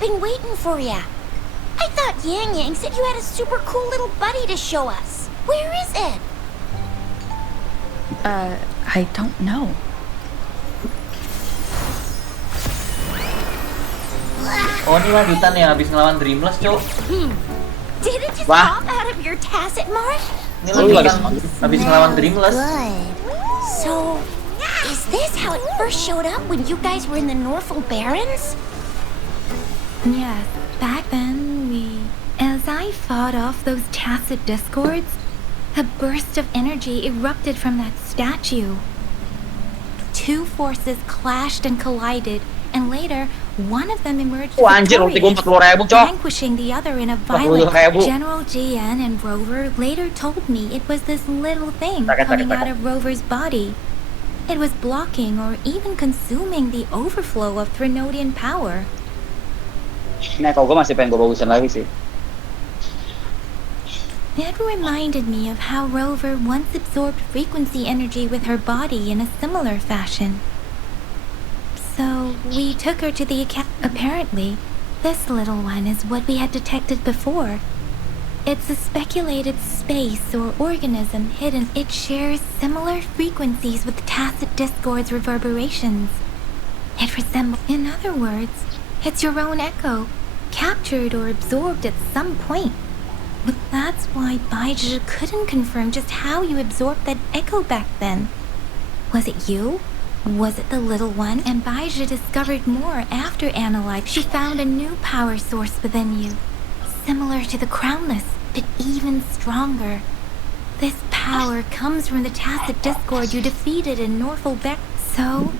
Been waiting for ya. I thought Yang Yang said you had a super cool little buddy to show us. Where is it? I don't know. Oh, ini lanjutan ya habis ngelawan Dreamless, Cok. Did it just Wah. pop out of your tacit mark? Ini lanjutan habis ngelawan Dreamless. Good. So, is this how it first showed up when you guys were in the Norfolk Barrens? Yes, back then as I fought off those tacit discords, a burst of energy erupted from that statue. Two forces clashed and collided, and later, one of them emerged Wah anjir, ulti gue victorious, 40.000 cok. vanquishing the other in a violent. 40.000. General GN and Rover later told me it was this little thing Sakit, coming sakit, out sakit. of Rover's body. It was blocking or even consuming the overflow of Threnodian power. Nih kalau gue masih pengen gue bagusin lagi sih. It reminded me of how Rover once absorbed frequency energy with her body in a similar fashion. So we took her to the Apparently, this little one is what we had detected before. It's a speculated space or organism hidden. It shares similar frequencies with tacit discord's reverberations. It resembles, in other words, it's your own echo, captured or absorbed at some point. But that's why Baizhi couldn't confirm just how you absorbed that echo back then. Was it you? Was it the little one? And Baizhi discovered more after analyzing. She found a new power source within you, similar to the Crownless, but even stronger. This power comes from the tacit discord you defeated in Norfolk. So,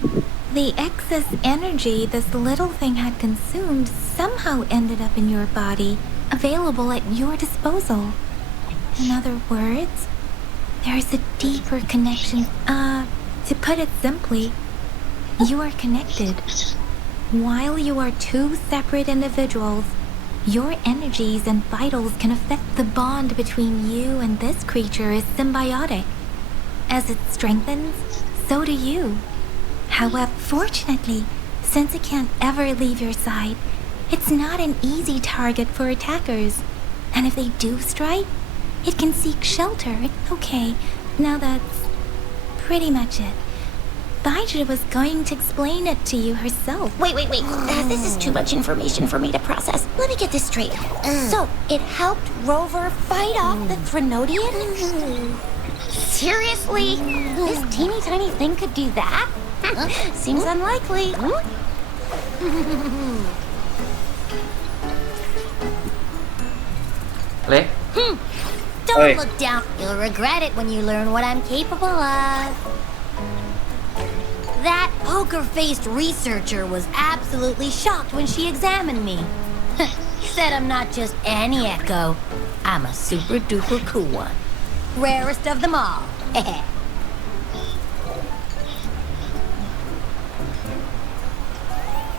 the excess energy this little thing had consumed somehow ended up in your body, available at your disposal. In other words, there's a deeper connection. To put it simply, you are connected. While you are two separate individuals, your energies and vitals can affect the bond between you and this creature is symbiotic. As it strengthens, so do you. However, fortunately, since it can't ever leave your side, it's not an easy target for attackers. And if they do strike, it can seek shelter. Okay, now that's pretty much it. Baizhi was going to explain it to you herself. Wait. This is too much information for me to process. Let me get this straight. So, it helped Rover fight off the Threnodian? Seriously? This teeny tiny thing could do that? Seems unlikely. Le? Don't Hey. look down. You'll regret it when you learn what I'm capable of. That poker-faced researcher was absolutely shocked when she examined me. Said I'm not just any echo. I'm a super-duper cool one. Rarest of them all.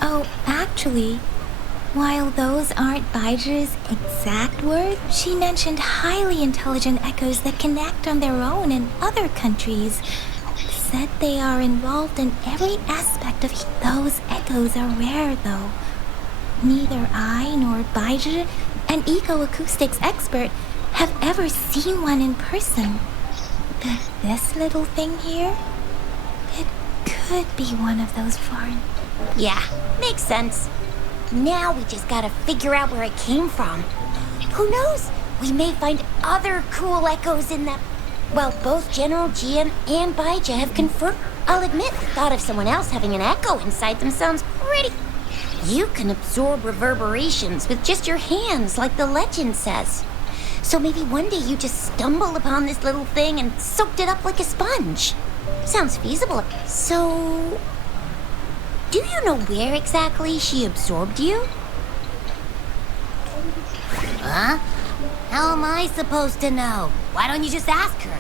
Oh, actually, while those aren't Baizhi's exact words, she mentioned highly intelligent echoes that can act on their own in other countries. Said they are involved in every aspect of those echoes are rare, though. Neither I nor Baizhi, an eco-acoustics expert, have ever seen one in person. But this little thing here, it could be one of those foreign. Yeah, makes sense. Now we just gotta figure out where it came from. Who knows? We may find other cool echoes in that. Well, both General Jian and Baizhi have confirmed. I'll admit, the thought of someone else having an echo inside them sounds pretty. You can absorb reverberations with just your hands, like the legend says. So maybe one day you just stumbled upon this little thing and soaked it up like a sponge. Sounds feasible. So, do you know where exactly she absorbed you? Huh? How am I supposed to know? Why don't you just ask her?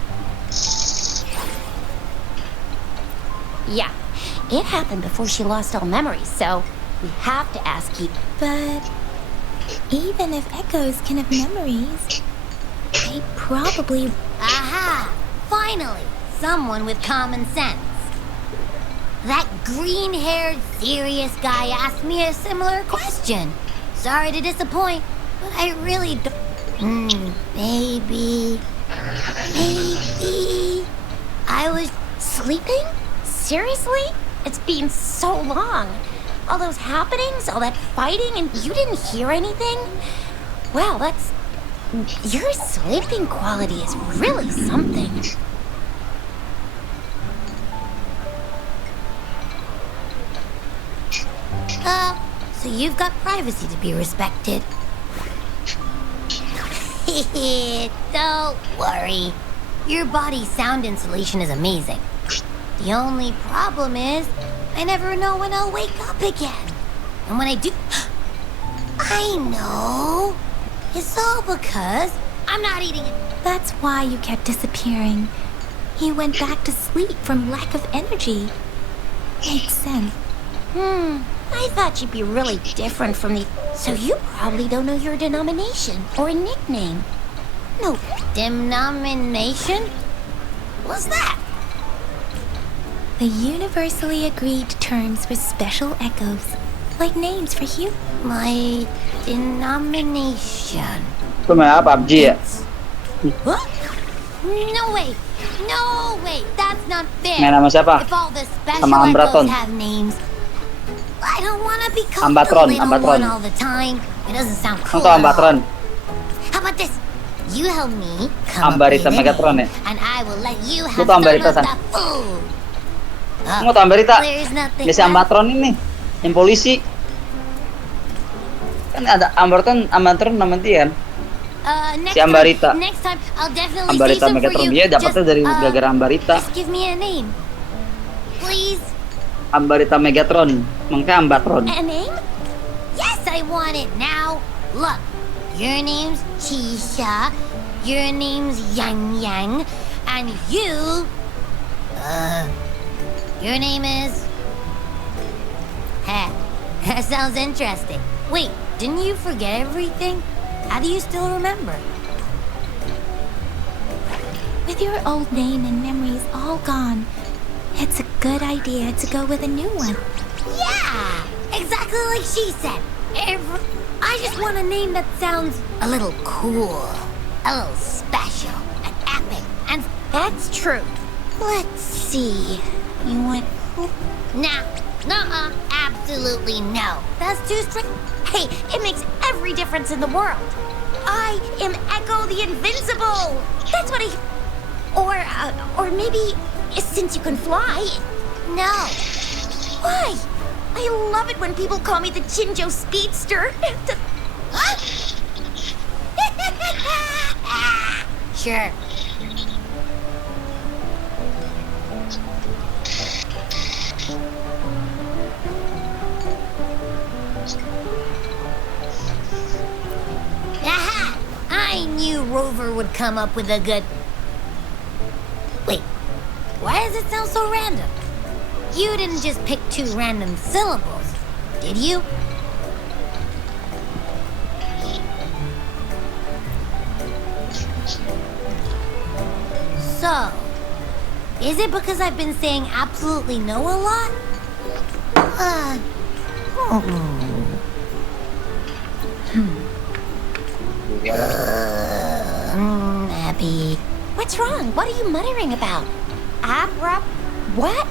Yeah, it happened before she lost all memories, so we have to ask you. But even if echoes can have memories, they probably... Aha! Finally, someone with common sense. That green-haired, serious guy asked me a similar question. Sorry to disappoint, but I really don't. Maybe I was sleeping? Seriously? It's been so long. All those happenings, all that fighting, and you didn't hear anything? Well, that's... Your sleeping quality is really something. So you've got privacy to be respected. Don't worry. Your body's sound insulation is amazing. The only problem is, I never know when I'll wake up again. And when I do... I know. It's all because I'm not eating it. That's why you kept disappearing. You went back to sleep from lack of energy. Makes sense. I thought you'd be really different from the... So you probably don't know your denomination or a nickname. No, denomination? What's that? The universally agreed terms for special echoes, like names for you. My denomination. Itu main apa? PUBG ya? What? No way! No way! That's not fair! Main sama siapa? If all the special Sama Ambraton. echoes have names, I don't want to be called Ambatron, the little Ambatron. one all the time. It doesn't sound cool Untuk at all. Ambatron. How about this? You help me come Ambarita up with a Megatron name, ya? and I will let you Lu have tau some Ambarita, of San? the food. Kamu tahu Ambarita? There's nothing Ya si Ambatron ini, yang polisi. Kan ada Ambatron nama dia kan? Next Si Ambarita. Next time, I'll definitely Ambarita say some for Megatron. you. Dia dapatnya dari Just, gara-gara Ambarita. Just give me a name, please. Ambarita Megatron, makanya Ambatron. A name? Yes, I want it now. Look, your name's Chisha, your name's Yang Yang, and you... your name is... Heh, that sounds interesting. Wait, didn't you forget everything? How do you still remember? With your old name and memories all gone, it's a good idea to go with a new one. Yeah, exactly like she said. I just want a name that sounds a little cool, a little special, and epic, and that's true. Let's see. You want... Nah, nuh-uh, absolutely no. That's too strict. Hey, it makes every difference in the world. I am Echo the Invincible. That's what I... Or maybe, since you can fly... No. Why? I love it when people call me the Jinjo Speedster. Huh? Sure. Aha! I knew Rover would come up with a good... Wait, why does it sound so random? You didn't just pick two random syllables, did you? So, is it because I've been saying absolutely no a lot? Abby. What's wrong? What are you muttering about? What?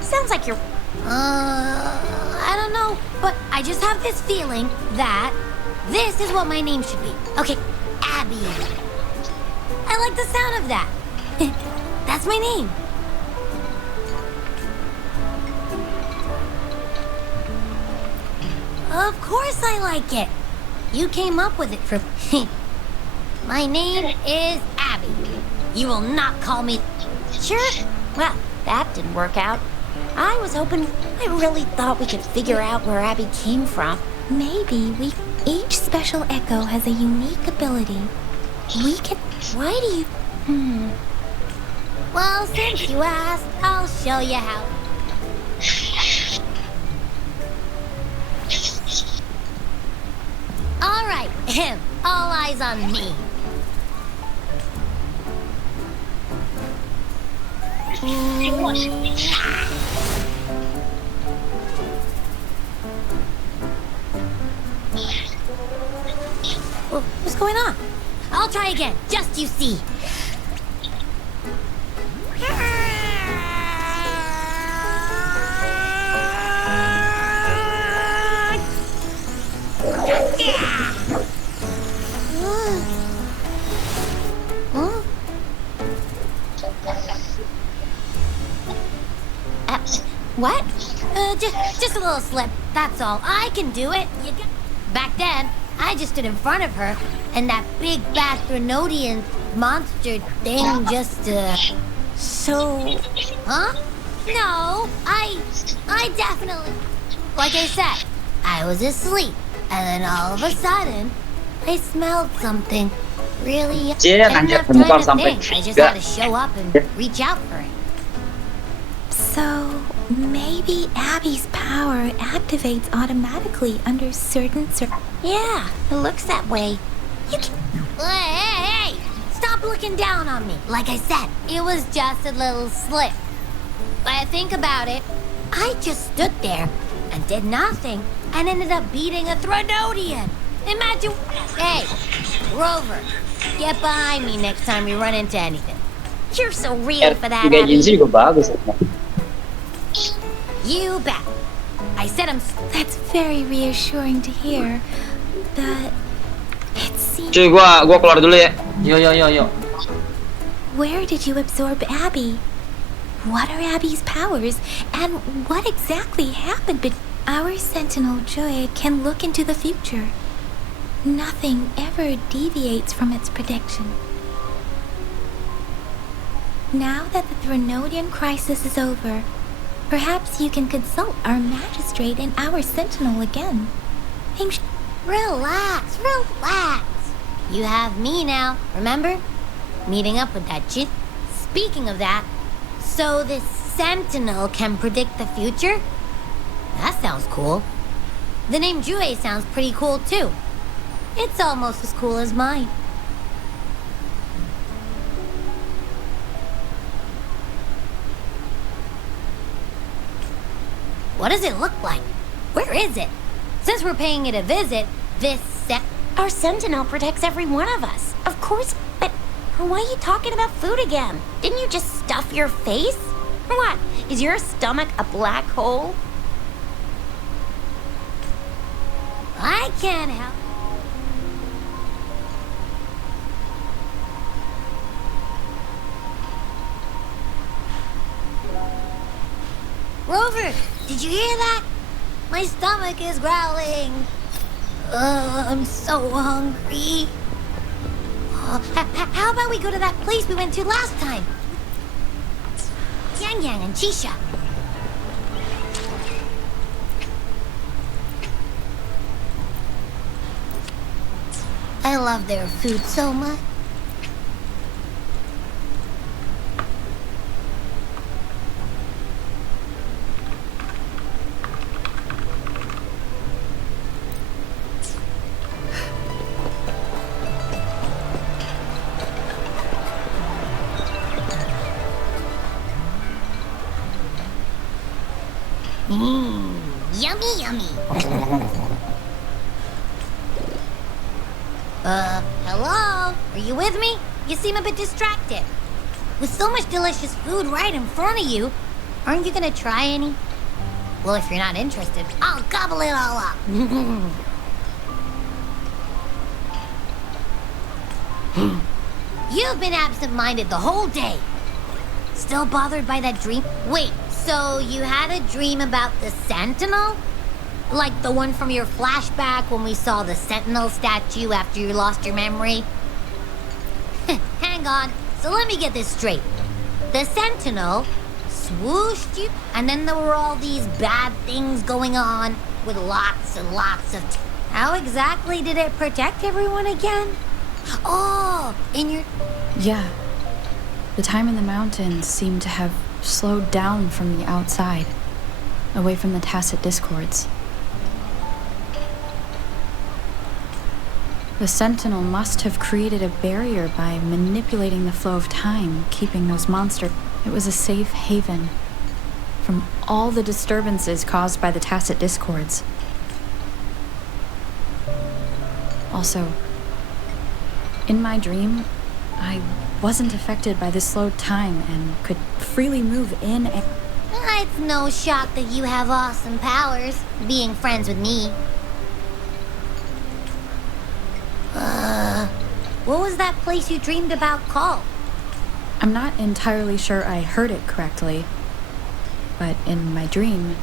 Sounds like you're... I don't know, but I just have this feeling that this is what my name should be. Okay, Abby. I like the sound of that. That's my name. Of course I like it. You came up with it for... My name is Abby. You will not call me... Sure. Well, that didn't work out. I really thought we could figure out where Abby came from. Maybe each special echo has a unique ability. We can... Why do you... Well, since you asked, I'll show you how. All right, all eyes on me. What's going on? I'll try again, just you see. What? Just a little slip, that's all. I can do it. Back then, I just stood in front of her, and that big fat Threnodian monster thing just, So, Huh? No, I definitely... Like I said, I was asleep, and then all of a sudden, I smelled something really... Cie, I didn't anjir, have time bentar to sampai think. I just juga. had to show up and reach out for it. so maybe Abby's power activates automatically under certain Yeah, it looks that way. You can... Hey! Stop looking down on me. Like I said, it was just a little slip. But think about it. I just stood there and did nothing and ended up beating a Threnodian. Imagine... Hey, Rover, get behind me next time we run into anything. You're so real for that, Juga Abby. Jinhsi juga bagus. You bet. I said I'm... That's very reassuring to hear. But it seems... Cuy, gua keluar dulu ya. Yo. Where did you absorb Abby? What are Abby's powers? And what exactly happened? But our Sentinel Joy can look into the future. Nothing ever deviates from its prediction. Now that the Threnodian crisis is over, perhaps you can consult our magistrate and our Sentinel again. Relax. You have me now, remember? Meeting up with that Jin. Speaking of that, so this Sentinel can predict the future? That sounds cool. The name Jue sounds pretty cool too. It's almost as cool as mine. What does it look like? Where is it? Since we're paying it a visit, our Sentinel protects every one of us. Of course, but why are you talking about food again? Didn't you just stuff your face? What? Is your stomach a black hole? I can't help. Rover, did you hear that? My stomach is growling. I'm so hungry. How about we go to that place we went to last time? Yang Yang and Chisha. I love their food so much. Yummy. Hello? Are you with me? You seem a bit distracted. With so much delicious food right in front of you, aren't you gonna try any? Well, if you're not interested, I'll gobble it all up. You've been absent-minded the whole day. Still bothered by that dream? Wait, so you had a dream about the Sentinel? Like the one from your flashback when we saw the Sentinel statue after you lost your memory? Hang on, so let me get this straight. The Sentinel swooshed you, and then there were all these bad things going on with lots and lots of... How exactly did it protect everyone again? Oh, in your... Yeah. The time in the mountains seemed to have slowed down from the outside, away from the tacit discords. The Sentinel must have created a barrier by manipulating the flow of time, keeping those monsters. It was a safe haven from all the disturbances caused by the tacit discords. Also, In my dream, I wasn't affected by the slowed time and could freely move in and... It's no shock that you have awesome powers, being friends with me. What was that place you dreamed about called? I'm not entirely sure I heard it correctly, but in my dream,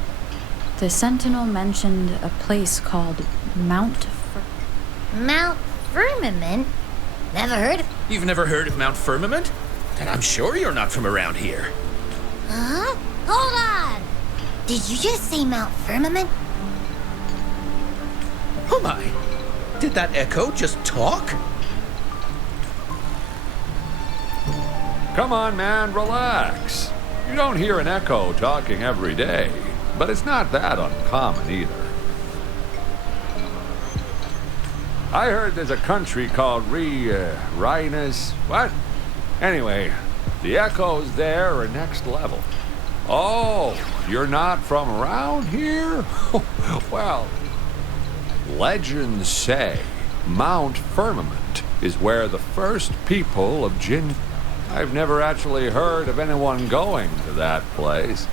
the Sentinel mentioned a place called Mount Firmament? Never heard of... You've never heard of Mount Firmament? Then I'm sure you're not from around here. Huh? Hold on! Did you just say Mount Firmament? Oh my! Did that echo just talk? Come on, man, relax. You don't hear an echo talking every day, but it's not that uncommon either. I heard there's a country called Rhinus... What? Anyway, the echoes there are next level. Oh, you're not from around here? Well, legends say Mount Firmament is where the first people of I've never actually heard of anyone going to that place.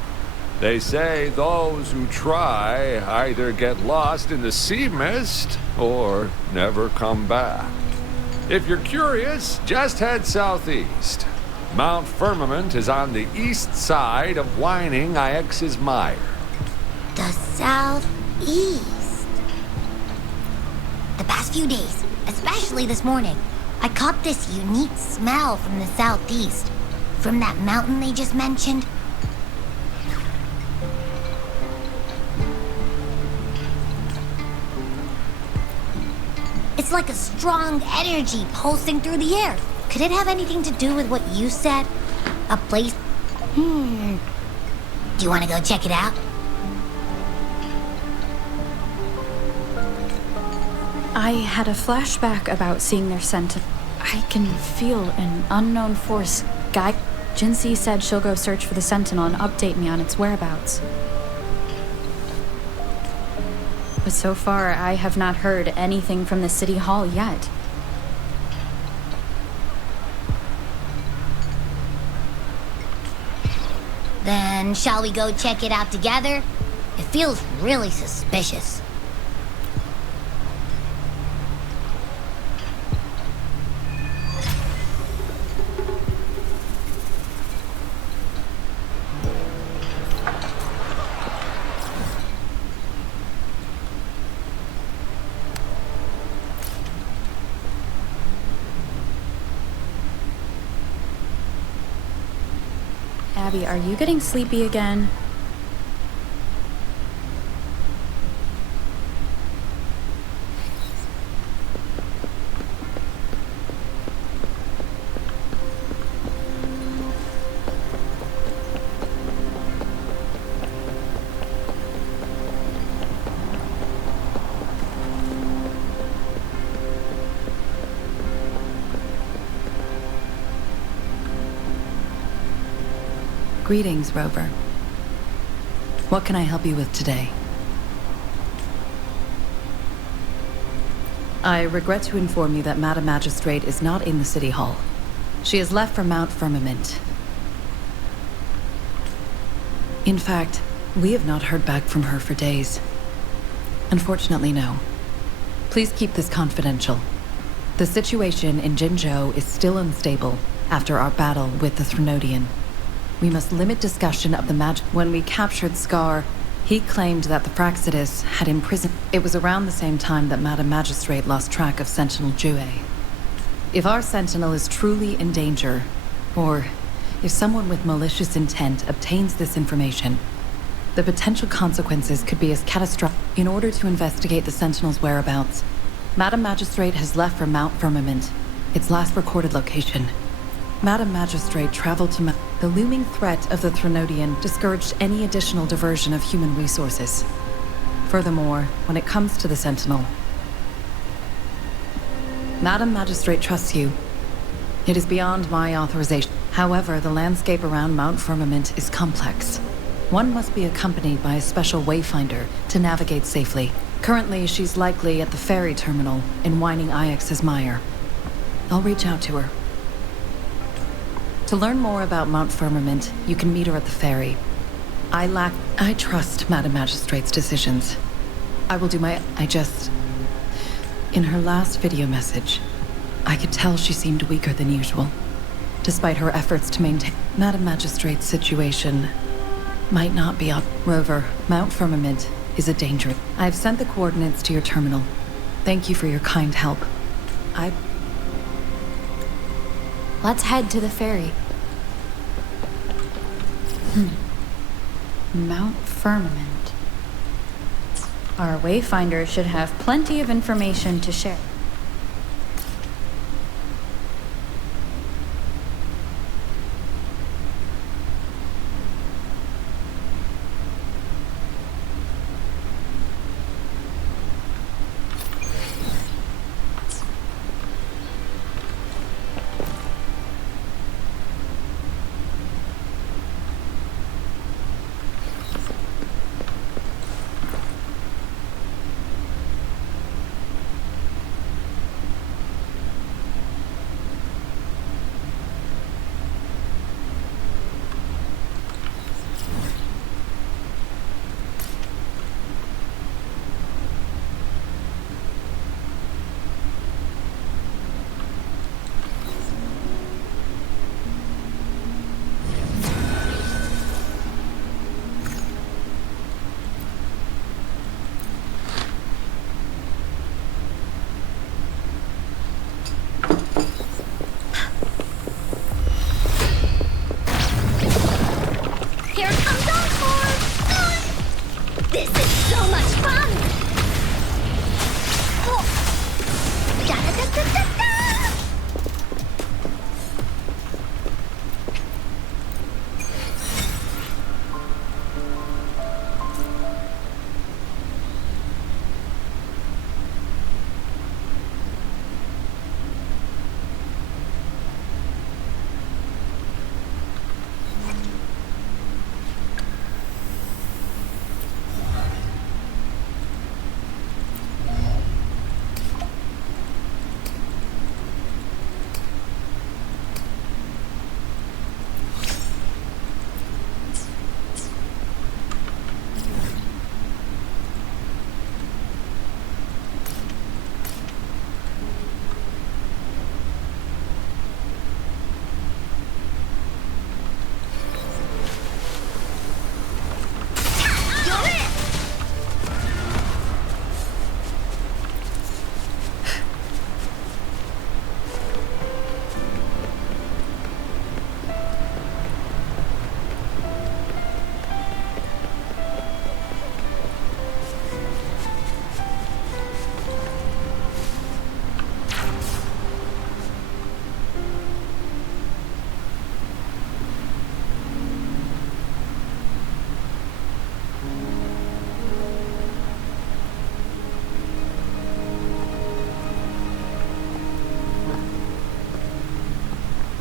They say those who try either get lost in the sea mist or never come back. If you're curious, just head southeast. Mount Firmament is on the east side of Whining Ix's Mire. The southeast. The past few days, especially this morning, I caught this unique smell from the southeast. From that mountain they just mentioned. It's like a strong energy pulsing through the air. Could it have anything to do with what you said? A place... Do you want to go check it out? I had a flashback about seeing their Sentinel. I can feel an unknown force guide. Jinhsi said she'll go search for the Sentinel and update me on its whereabouts. But so far, I have not heard anything from the City Hall yet. Then shall we go check it out together? It feels really suspicious. Abby, are you getting sleepy again? Greetings, Rover. What can I help you with today? I regret to inform you that Madam Magistrate is not in the City Hall. She has left for Mount Firmament. In fact, we have not heard back from her for days. Unfortunately, no. Please keep this confidential. The situation in Jinzhou is still unstable after our battle with the Threnodian. We must limit discussion of the magic. When we captured Scar, he claimed that the Praxidus had imprisoned... It was around the same time that Madam Magistrate lost track of Sentinel Jue. If our Sentinel is truly in danger, or if someone with malicious intent obtains this information, the potential consequences could be as catastrophic. In order to investigate the Sentinel's whereabouts, Madam Magistrate has left for Mount Firmament, its last recorded location. Madam Magistrate traveled to the looming threat of the Threnodian discouraged any additional diversion of human resources. Furthermore, when it comes to the Sentinel, Madam Magistrate trusts you. It is beyond my authorization. However, the landscape around Mount Firmament is complex. One must be accompanied by a special wayfinder to navigate safely. Currently, she's likely at the ferry terminal in Whining Ix's Mire. I'll reach out to her. To learn more about Mount Firmament, you can meet her at the ferry. I trust Madam Magistrate's decisions. I will do my... In her last video message, I could tell she seemed weaker than usual. Despite her efforts to maintain... Madam Magistrate's situation might not be up. Rover, Mount Firmament is a danger. I've sent the coordinates to your terminal. Thank you for your kind help. Let's head to the ferry. Mount Firmament. Our wayfinder should have plenty of information to share.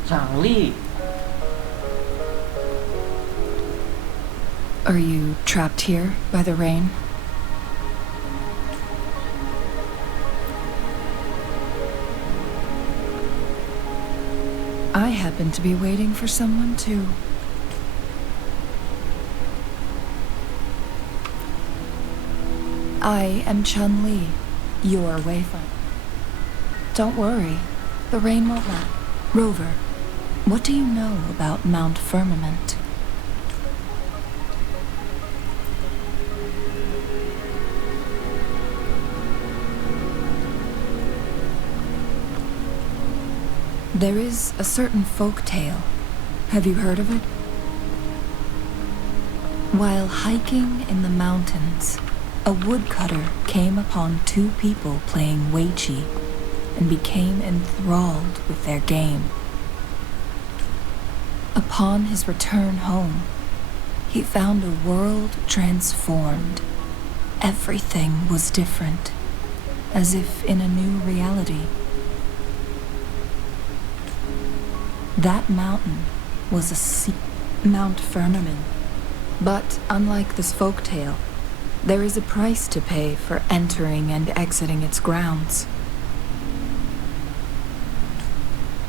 Changli. Are you trapped here by the rain? I happen to be waiting for someone too. I am Chun-Li, your wayfinder. Don't worry, the rain won't last. Rover, what do you know about Mount Firmament? There is a certain folk tale. Have you heard of it? While hiking in the mountains, a woodcutter came upon two people playing Weiqi and became enthralled with their game. Upon his return home, he found a world transformed. Everything was different, as if in a new reality. That mountain was Mount Firmament. But unlike this folktale, there is a price to pay for entering and exiting its grounds.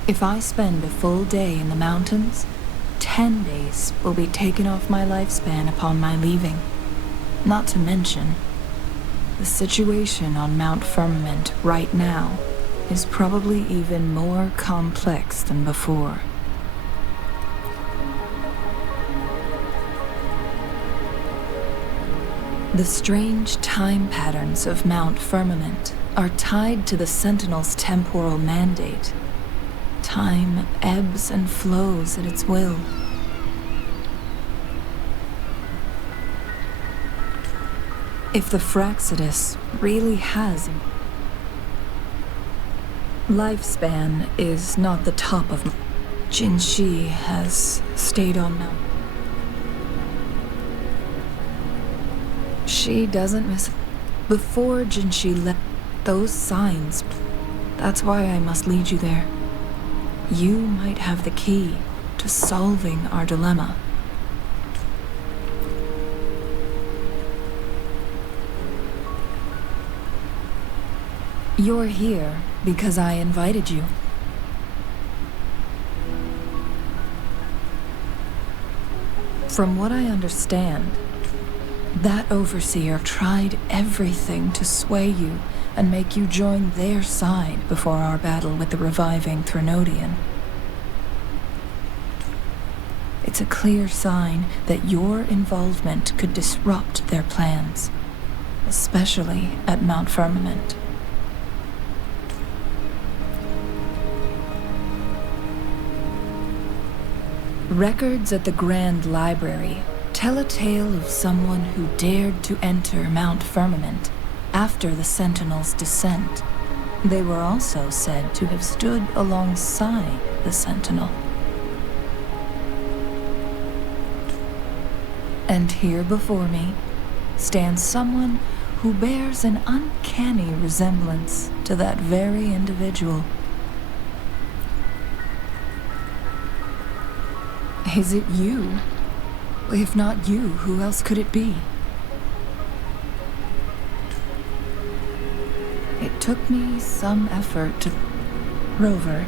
If I spend a full day in the mountains, 10 days will be taken off my lifespan upon my leaving. Not to mention, the situation on Mount Firmament right now is probably even more complex than before. The strange time patterns of Mount Firmament are tied to the Sentinel's temporal mandate. Time ebbs and flows at its will. If the Fraxidus really has lifespan is not the top of Jinhsi has stayed on now. She doesn't miss before Jinhsi left those signs. That's why I must lead you there. You might have the key to solving our dilemma. You're here because I invited you. From what I understand, that overseer tried everything to sway you and make you join their side before our battle with the reviving Threnodian. It's a clear sign that your involvement could disrupt their plans, especially at Mount Firmament. Records at the Grand Library tell a tale of someone who dared to enter Mount Firmament after the Sentinel's descent. They were also said to have stood alongside the Sentinel. And here before me stands someone who bears an uncanny resemblance to that very individual. Is it you? If not you, who else could it be? It took me some effort to... Rover.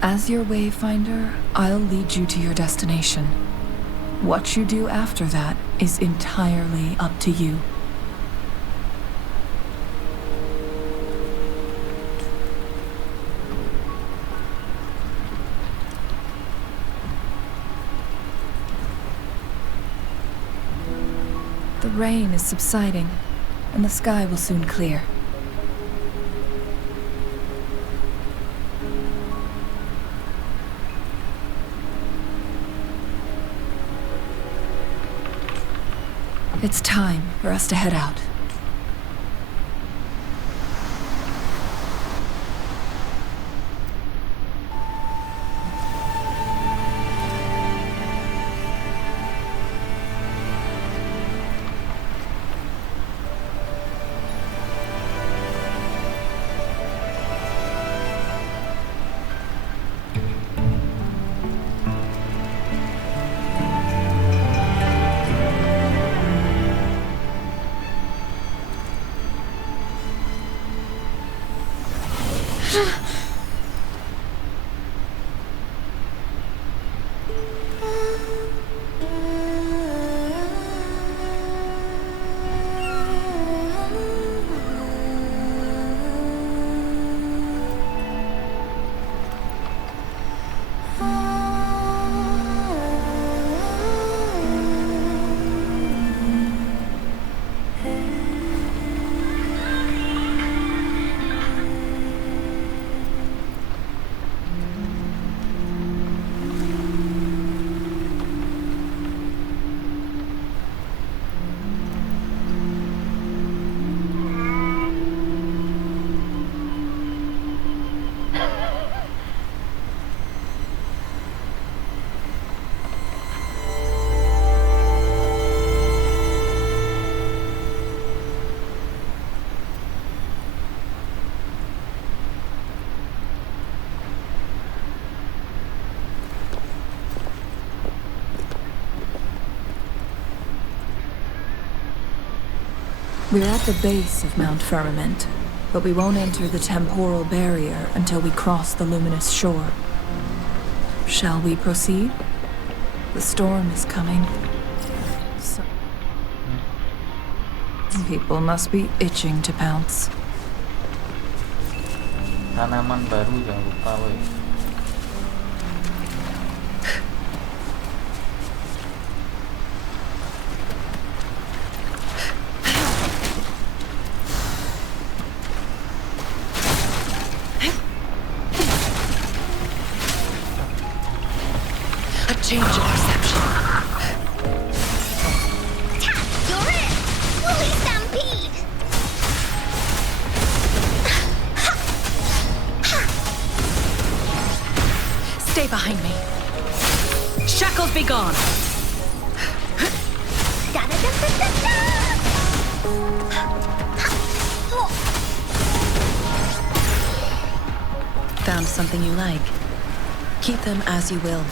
As your wayfinder, I'll lead you to your destination. What you do after that is entirely up to you. The rain is subsiding, and the sky will soon clear. It's time for us to head out. We're at the base of Mount Firmament, but we won't enter the temporal barrier until we cross the luminous shore. Shall we proceed? The storm is coming. Some people must be itching to pounce. Tanaman baru jangan lupa, woi. A change of perception. You're it! Woolly Stampede! Stay behind me. Shackles be gone. Da-da-da-da-da-da! Found something you like. Keep them as you will.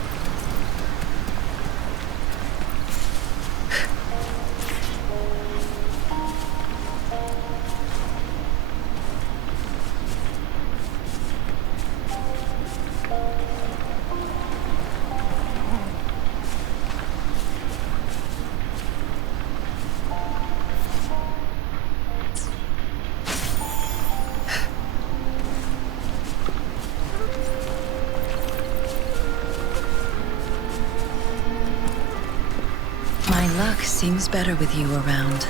My luck seems better with you around.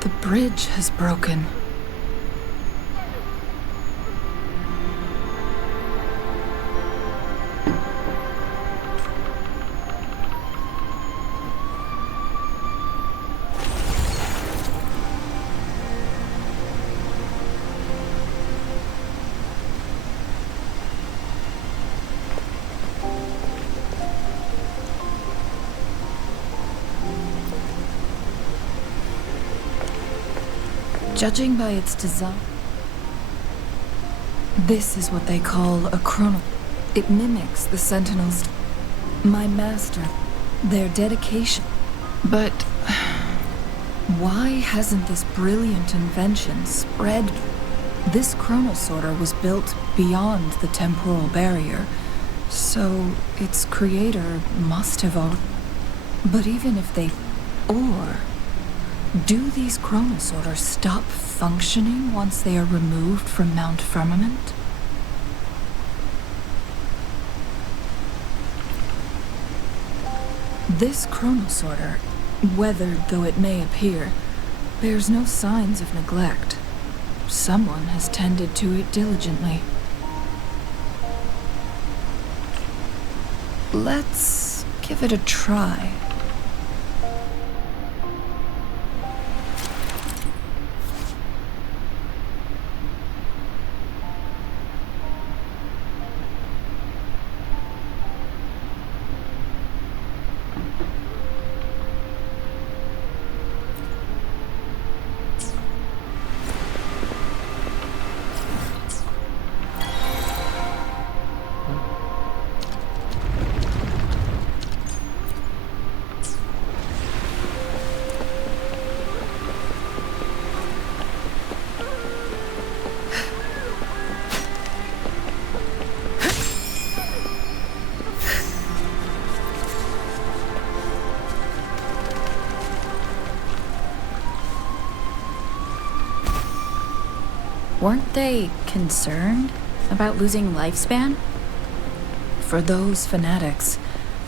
The bridge has broken. Judging by its design, this is what they call a chrono. It mimics the Sentinels. My master, their dedication. But why hasn't this brilliant invention spread? This chronosorter was built beyond the temporal barrier, so its creator must have already. But even if they... do these chronosorters stop functioning once they are removed from Mount Firmament? This chronosorter, weathered though it may appear, bears no signs of neglect. Someone has tended to it diligently. Let's give it a try. Weren't they concerned about losing lifespan? For those fanatics,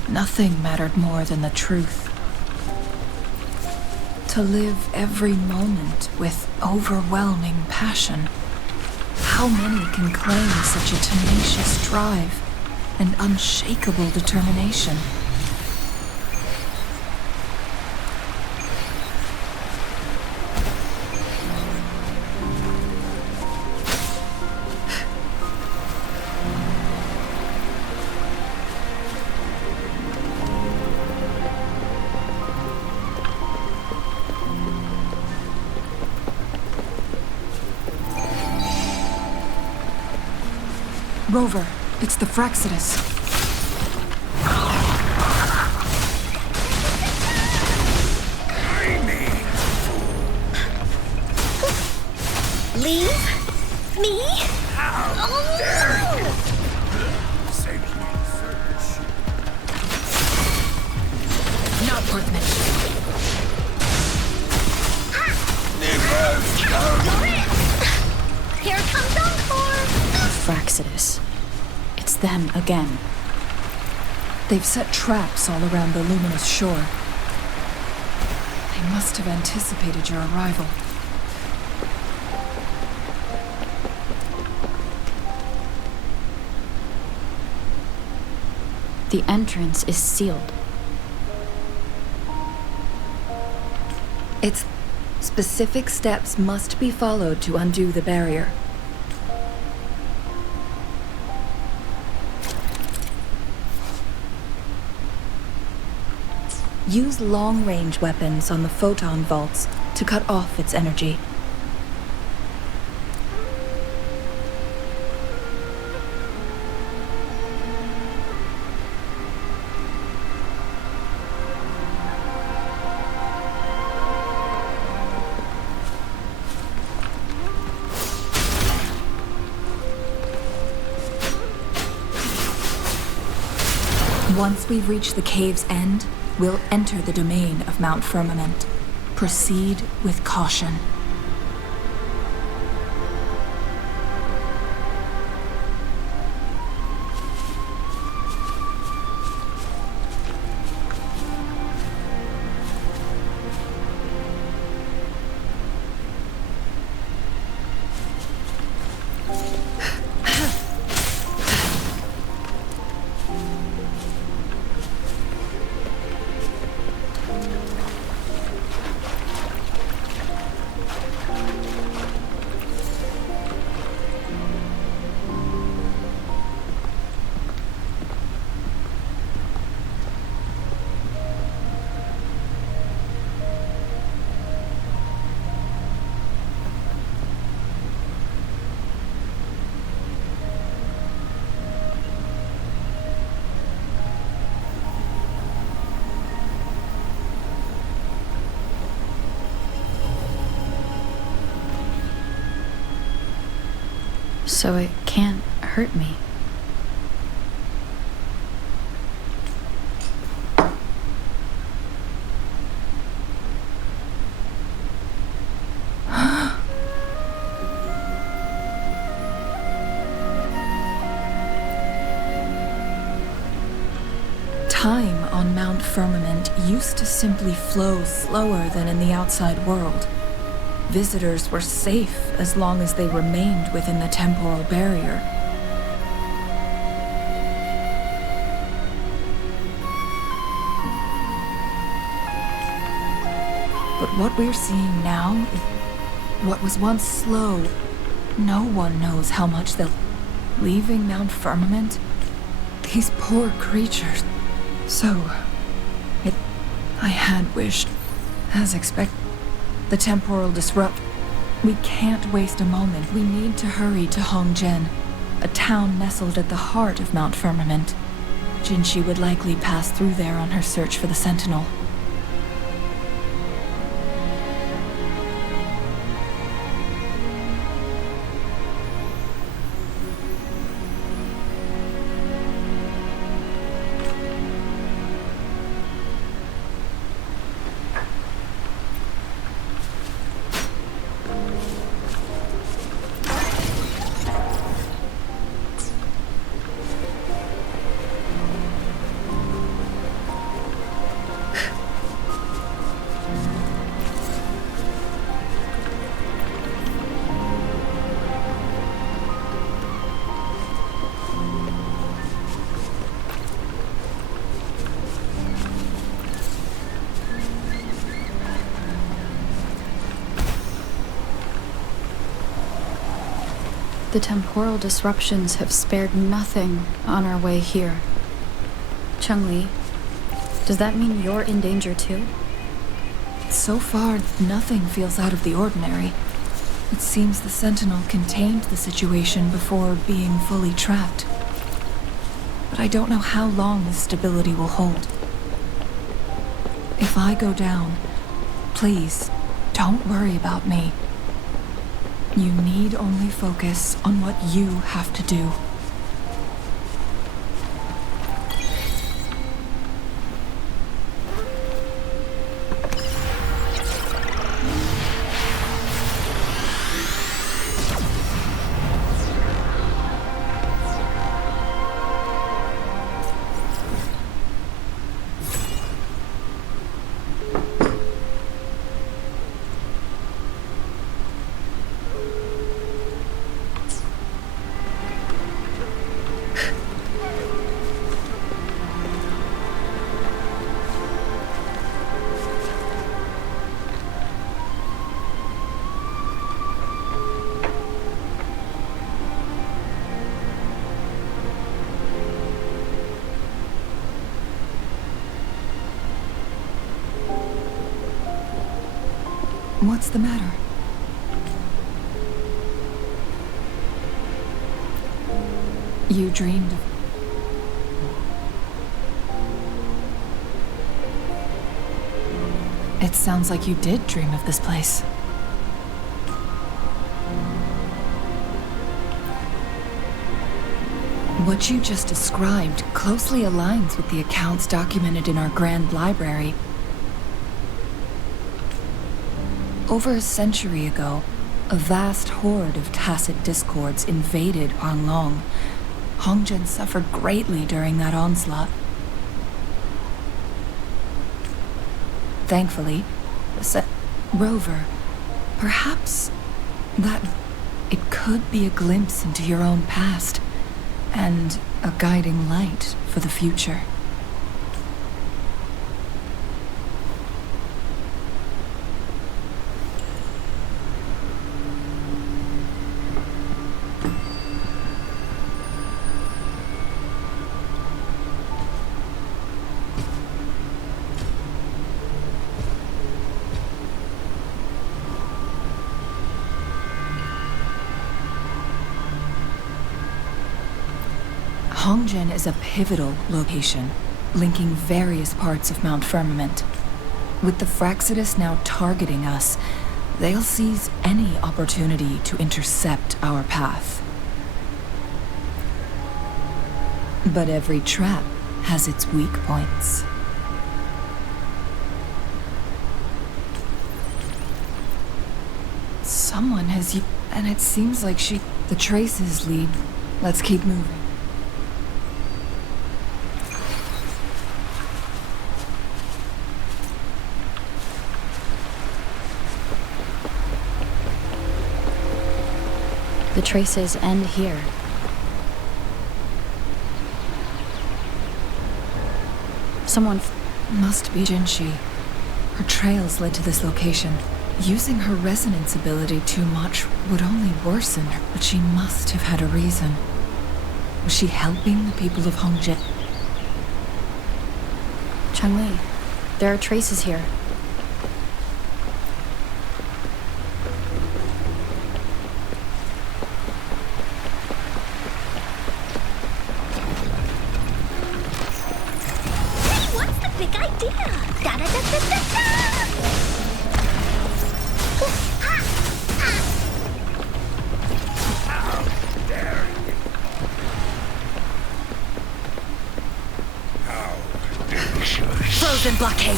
nothing mattered more than the truth. To live every moment with overwhelming passion. How many can claim such a tenacious drive and unshakable determination? Rover, it's the Fraxidus. Leave? Me? Oh, no! Not worth mentioning. Here comes Encore! Fraxidus. It's them again. They've set traps all around the luminous shore. They must have anticipated your arrival. The entrance is sealed. It's specific steps must be followed to undo the barrier. Use long-range weapons on the photon vaults to cut off its energy. Once we've reached the cave's end, we'll enter the domain of Mount Firmament. Proceed with caution. So it can't hurt me. Time on Mount Firmament used to simply flow slower than in the outside world. Visitors were safe as long as they remained within the temporal barrier. But what we're seeing now is what was once slow. No one knows how much they'll... Leaving Mount Firmament? These poor creatures. I had wished, as expected. The temporal disrupt. We can't waste a moment. We need to hurry to Hongjian, a town nestled at the heart of Mount Firmament. Jinhsi would likely pass through there on her search for the Sentinel. The temporal disruptions have spared nothing on our way here. Changli, does that mean you're in danger too? So far, nothing feels out of the ordinary. It seems the Sentinel contained the situation before being fully trapped. But I don't know how long this stability will hold. If I go down, please, don't worry about me. You need only focus on what you have to do. What's the matter? You dreamed of... It sounds like you did dream of this place. What you just described closely aligns with the accounts documented in our Grand Library. Over a century ago, a vast horde of tacit discords invaded Huanglong. Hongzhen suffered greatly during that onslaught. Thankfully, Rover, perhaps that it could be a glimpse into your own past and a guiding light for the future. Hongzhen is a pivotal location, linking various parts of Mount Firmament. With the Fraxidus now targeting us, they'll seize any opportunity to intercept our path. But every trap has its weak points. Someone has and it seems like the traces lead. Let's keep moving. The traces end here. Someone must be Jinhsi. Her trails led to this location. Using her resonance ability too much would only worsen her, but she must have had a reason. Was she helping the people of Hongzhen? Changli, there are traces here. Frozen blockade.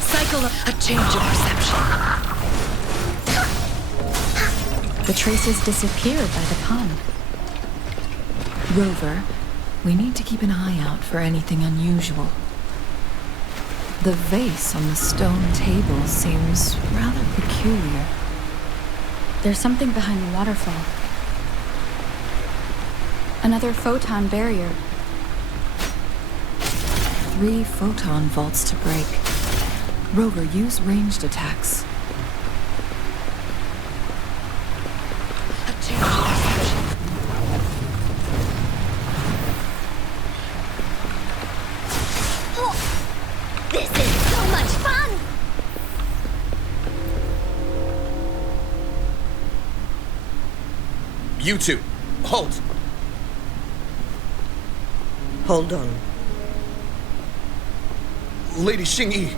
Cycle of a change of perception. The traces disappeared by the pond. Rover, we need to keep an eye out for anything unusual. The vase on the stone table seems rather peculiar. There's something behind the waterfall. Another photon barrier. 3 photon vaults to break. Rover, use ranged attacks. This is so much fun! You two, halt! Hold on. Lady Xingyi.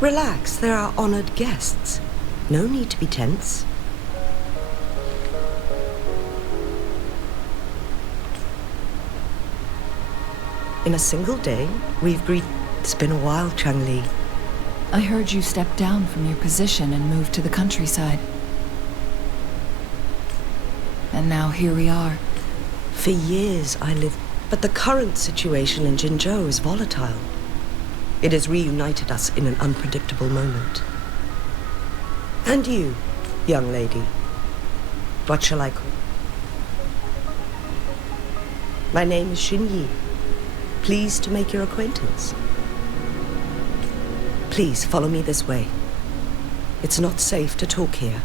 Relax, they're our honored guests. No need to be tense. In a single day, we've greeted... It's been a while, Changli. I heard you stepped down from your position and moved to the countryside. And now here we are. For years I lived... But the current situation in Jinzhou is volatile. It has reunited us in an unpredictable moment. And you, young lady. What shall I call? My name is Xinyi. Pleased to make your acquaintance. Please follow me this way. It's not safe to talk here.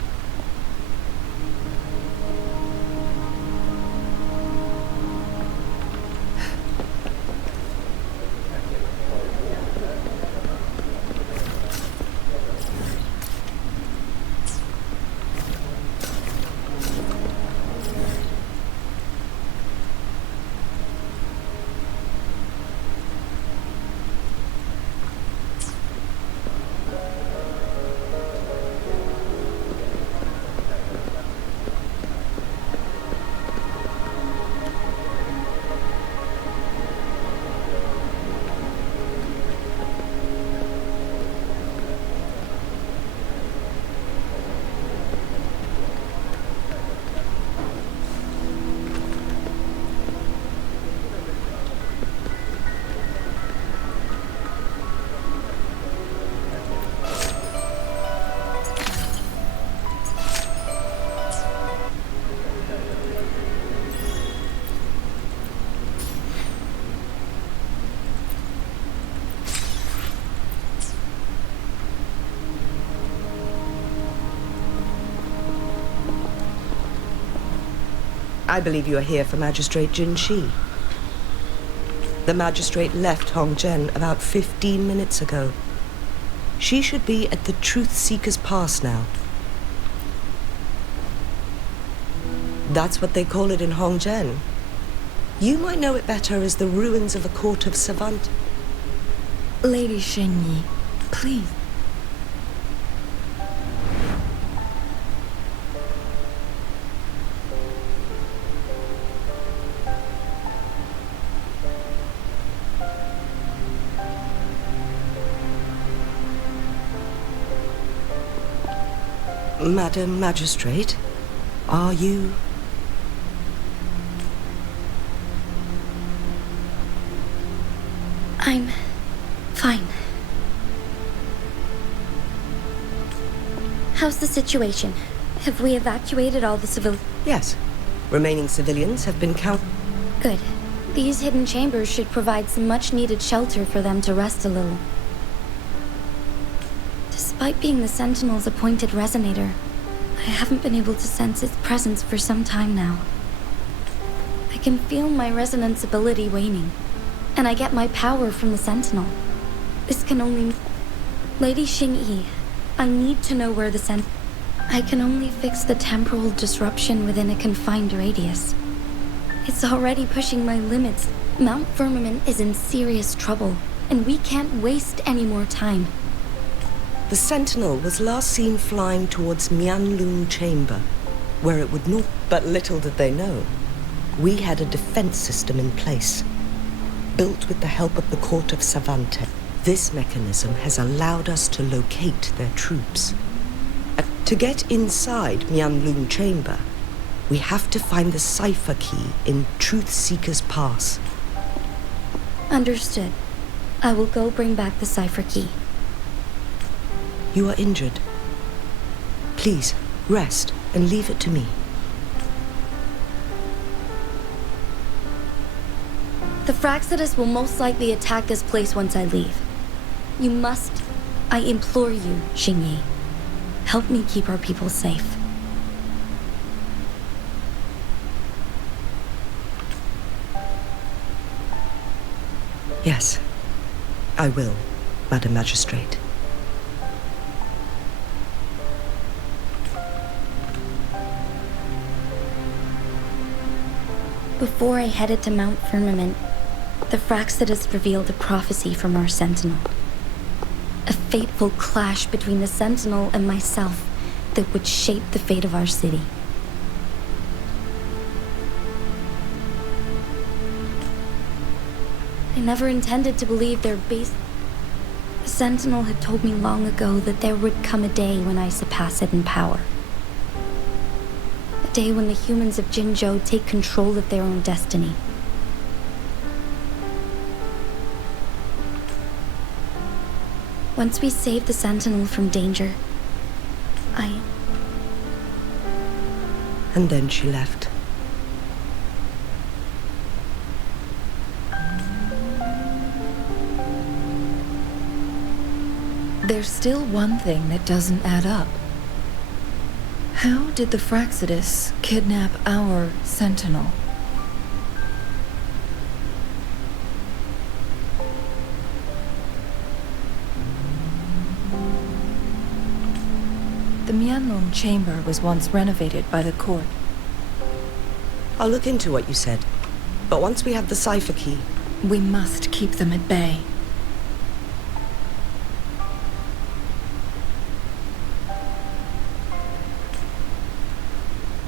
I believe you are here for Magistrate Jinhsi. The magistrate left Hongzhen about 15 minutes ago. She should be at the Truth Seeker's Pass now. That's what they call it in Hongzhen. You might know it better as the ruins of a court of savant. Lady Xingyi, please. Madam Magistrate, are you... I'm fine. How's the situation? Have we evacuated all the civilians? Yes. Remaining civilians have been Good. These hidden chambers should provide some much-needed shelter for them to rest a little. Despite being the Sentinel's appointed resonator, I haven't been able to sense its presence for some time now. I can feel my resonance ability waning, and I get my power from the Sentinel. This can only... Lady Xingyi, I need to know where the I can only fix the temporal disruption within a confined radius. It's already pushing my limits. Mount Firmament is in serious trouble, and we can't waste any more time. The Sentinel was last seen flying towards Mianlun Chamber, where it would not... But little did they know. We had a defense system in place, built with the help of the Court of Savante. This mechanism has allowed us to locate their troops. To get inside Mianlun Chamber, we have to find the cipher key in Truth Seeker's Pass. Understood. I will go bring back the cipher key. You are injured. Please, rest and leave it to me. The Fraxidus will most likely attack this place once I leave. You must, I implore you, Xingyi, help me keep our people safe. Yes, I will, Madam Magistrate. Before I headed to Mount Firmament, the Fraxidus revealed a prophecy from our Sentinel. A fateful clash between the Sentinel and myself that would shape the fate of our city. I never intended to believe their base... The Sentinel had told me long ago that there would come a day when I surpass it in power. A day when the humans of Jinzhou take control of their own destiny. Once we save the Sentinel from danger, And then she left. There's still one thing that doesn't add up. How did the Fraxidus kidnap our Sentinel? The Mianlong chamber was once renovated by the court. I'll look into what you said. But once we have the cipher key... We must keep them at bay.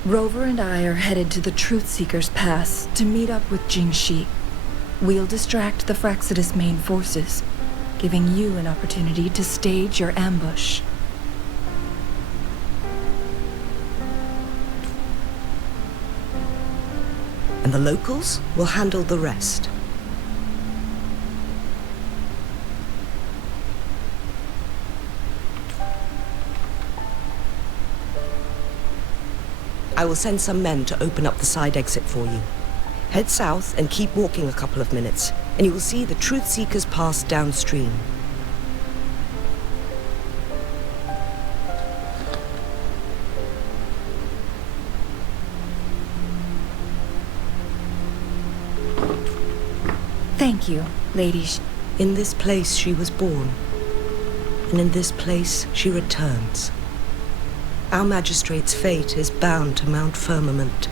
Rover and I are headed to the Truth Seeker's Pass to meet up with Jinhsi. We'll distract the Fraxidus main forces, giving you an opportunity to stage your ambush. And the locals will handle the rest. I will send some men to open up the side exit for you. Head south and keep walking a couple of minutes, and you will see the Truth Seekers Pass downstream. Thank you, Lady In this place she was born, and in this place she returns. Our magistrate's fate is bound to Mount Firmament.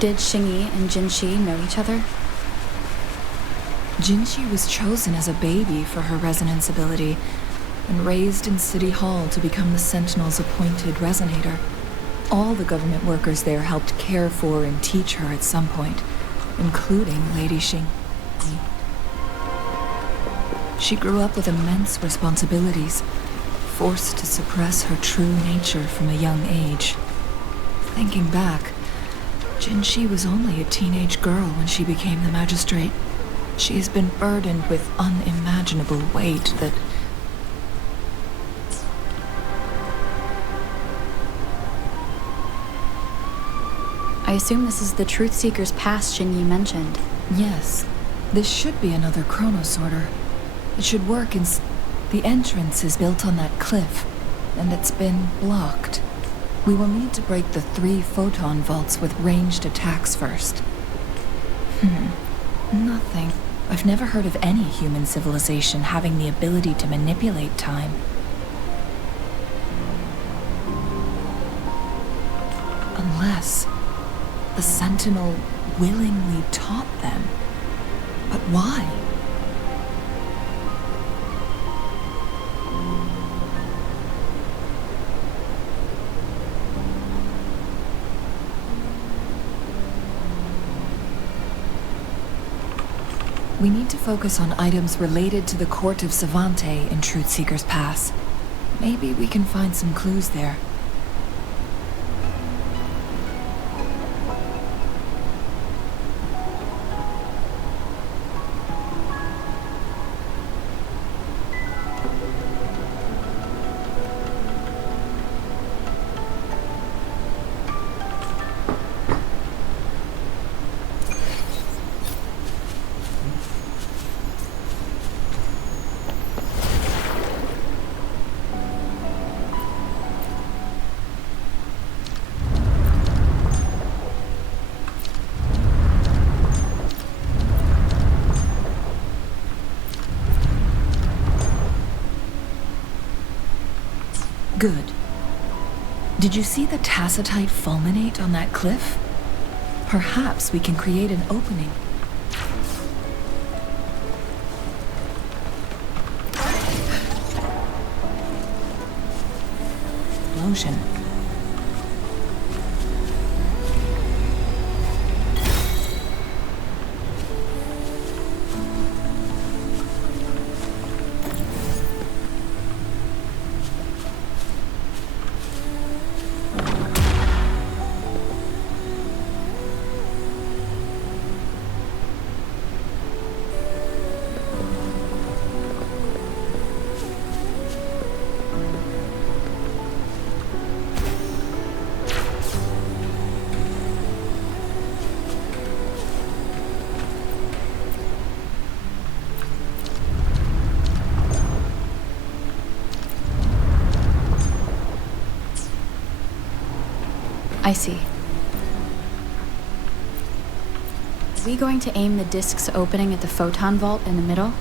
Did Xingyi and Jinhsi know each other? Jinhsi was chosen as a baby for her resonance ability and raised in City Hall to become the Sentinel's appointed resonator. All the government workers there helped care for and teach her at some point, including Lady Xing. She grew up with immense responsibilities, forced to suppress her true nature from a young age. Thinking back, Jinhsi was only a teenage girl when she became the magistrate. She has been burdened with unimaginable weight that... I assume this is the Truth Seeker's Pass Xingyi mentioned. Yes, this should be another chronosorter. It should work in... The entrance is built on that cliff, and it's been blocked. We will need to break the 3 photon vaults with ranged attacks first. Nothing. I've never heard of any human civilization having the ability to manipulate time. Unless the Sentinel willingly taught them. But why? We need to focus on items related to the Court of Savante in Truth Seeker's Pass. Maybe we can find some clues there. Good. Did you see the tacitite fulminate on that cliff? Perhaps we can create an opening. Lotion. I see. Are we going to aim the disk's opening at the photon vault in the middle?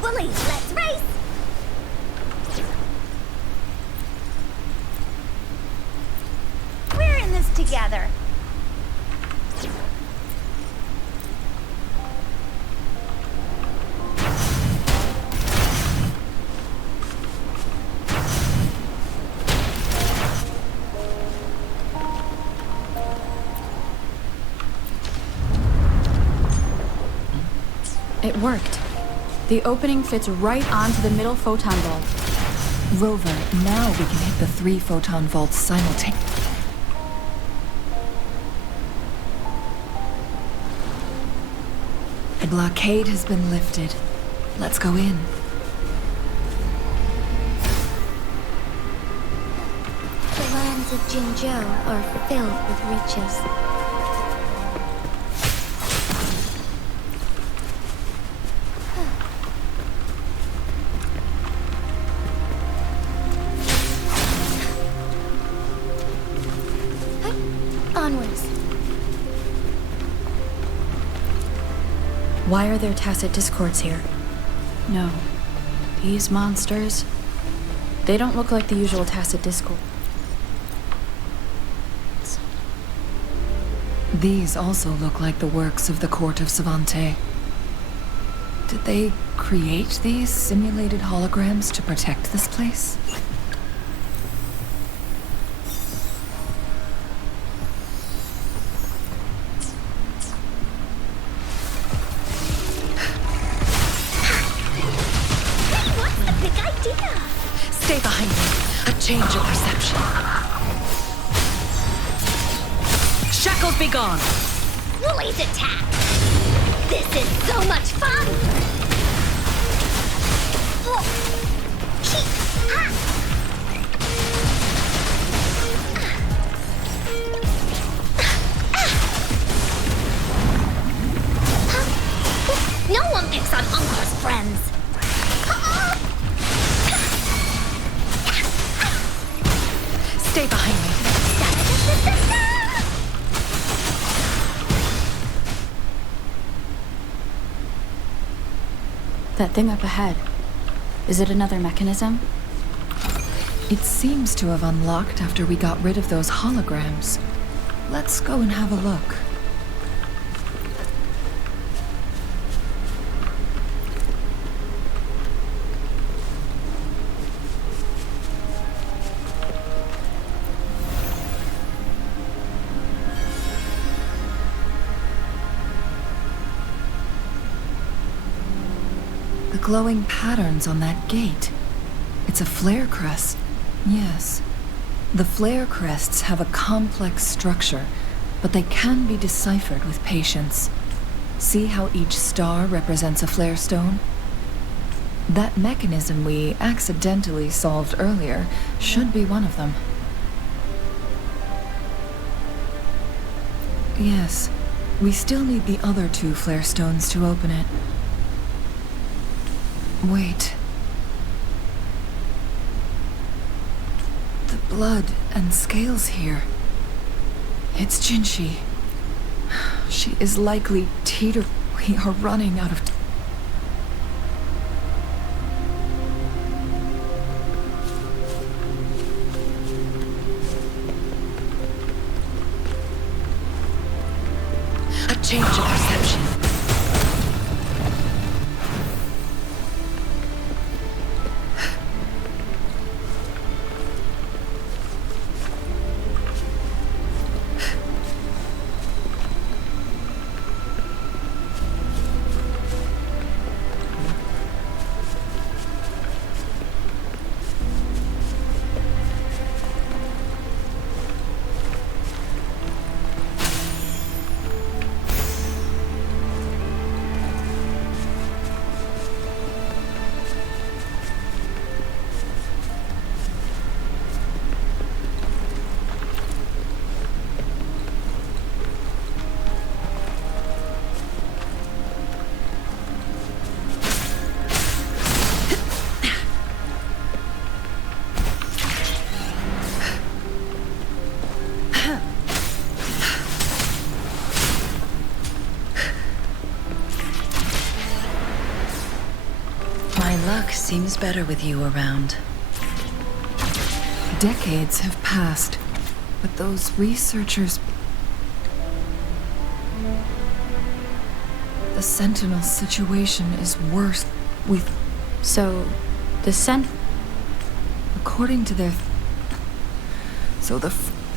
Bully, let's race! We're in this together. It worked. The opening fits right onto the middle photon vault. Rover, now we can hit the 3 photon vaults simultaneously. The blockade has been lifted. Let's go in. The lands of Jinzhou are filled with riches. Onwards. Why are there tacit discords here? No. These monsters... They don't look like the usual tacit discord. These also look like the works of the court of Savante. Did they create these simulated holograms to protect this place? Stay behind me. A change of perception. Shackles be gone. Woolly's attack! This is so much fun! No one picks on Unkar's friends! Stay behind me. That thing up ahead. Is it another mechanism? It seems to have unlocked after we got rid of those holograms. Let's go and have a look. The glowing patterns on that gate. It's a flare crest. Yes. The flare crests have a complex structure, but they can be deciphered with patience. See how each star represents a flare stone? That mechanism we accidentally solved earlier should be one of them. Yes. We still need the other 2 flare stones to open it. Wait. The blood and scales here. It's Jinhsi. She is likely teeter. We are running out of A change of perception. Luck seems better with you around. Decades have passed, but those researchers... The Sentinel situation is worse with... So, the According to their...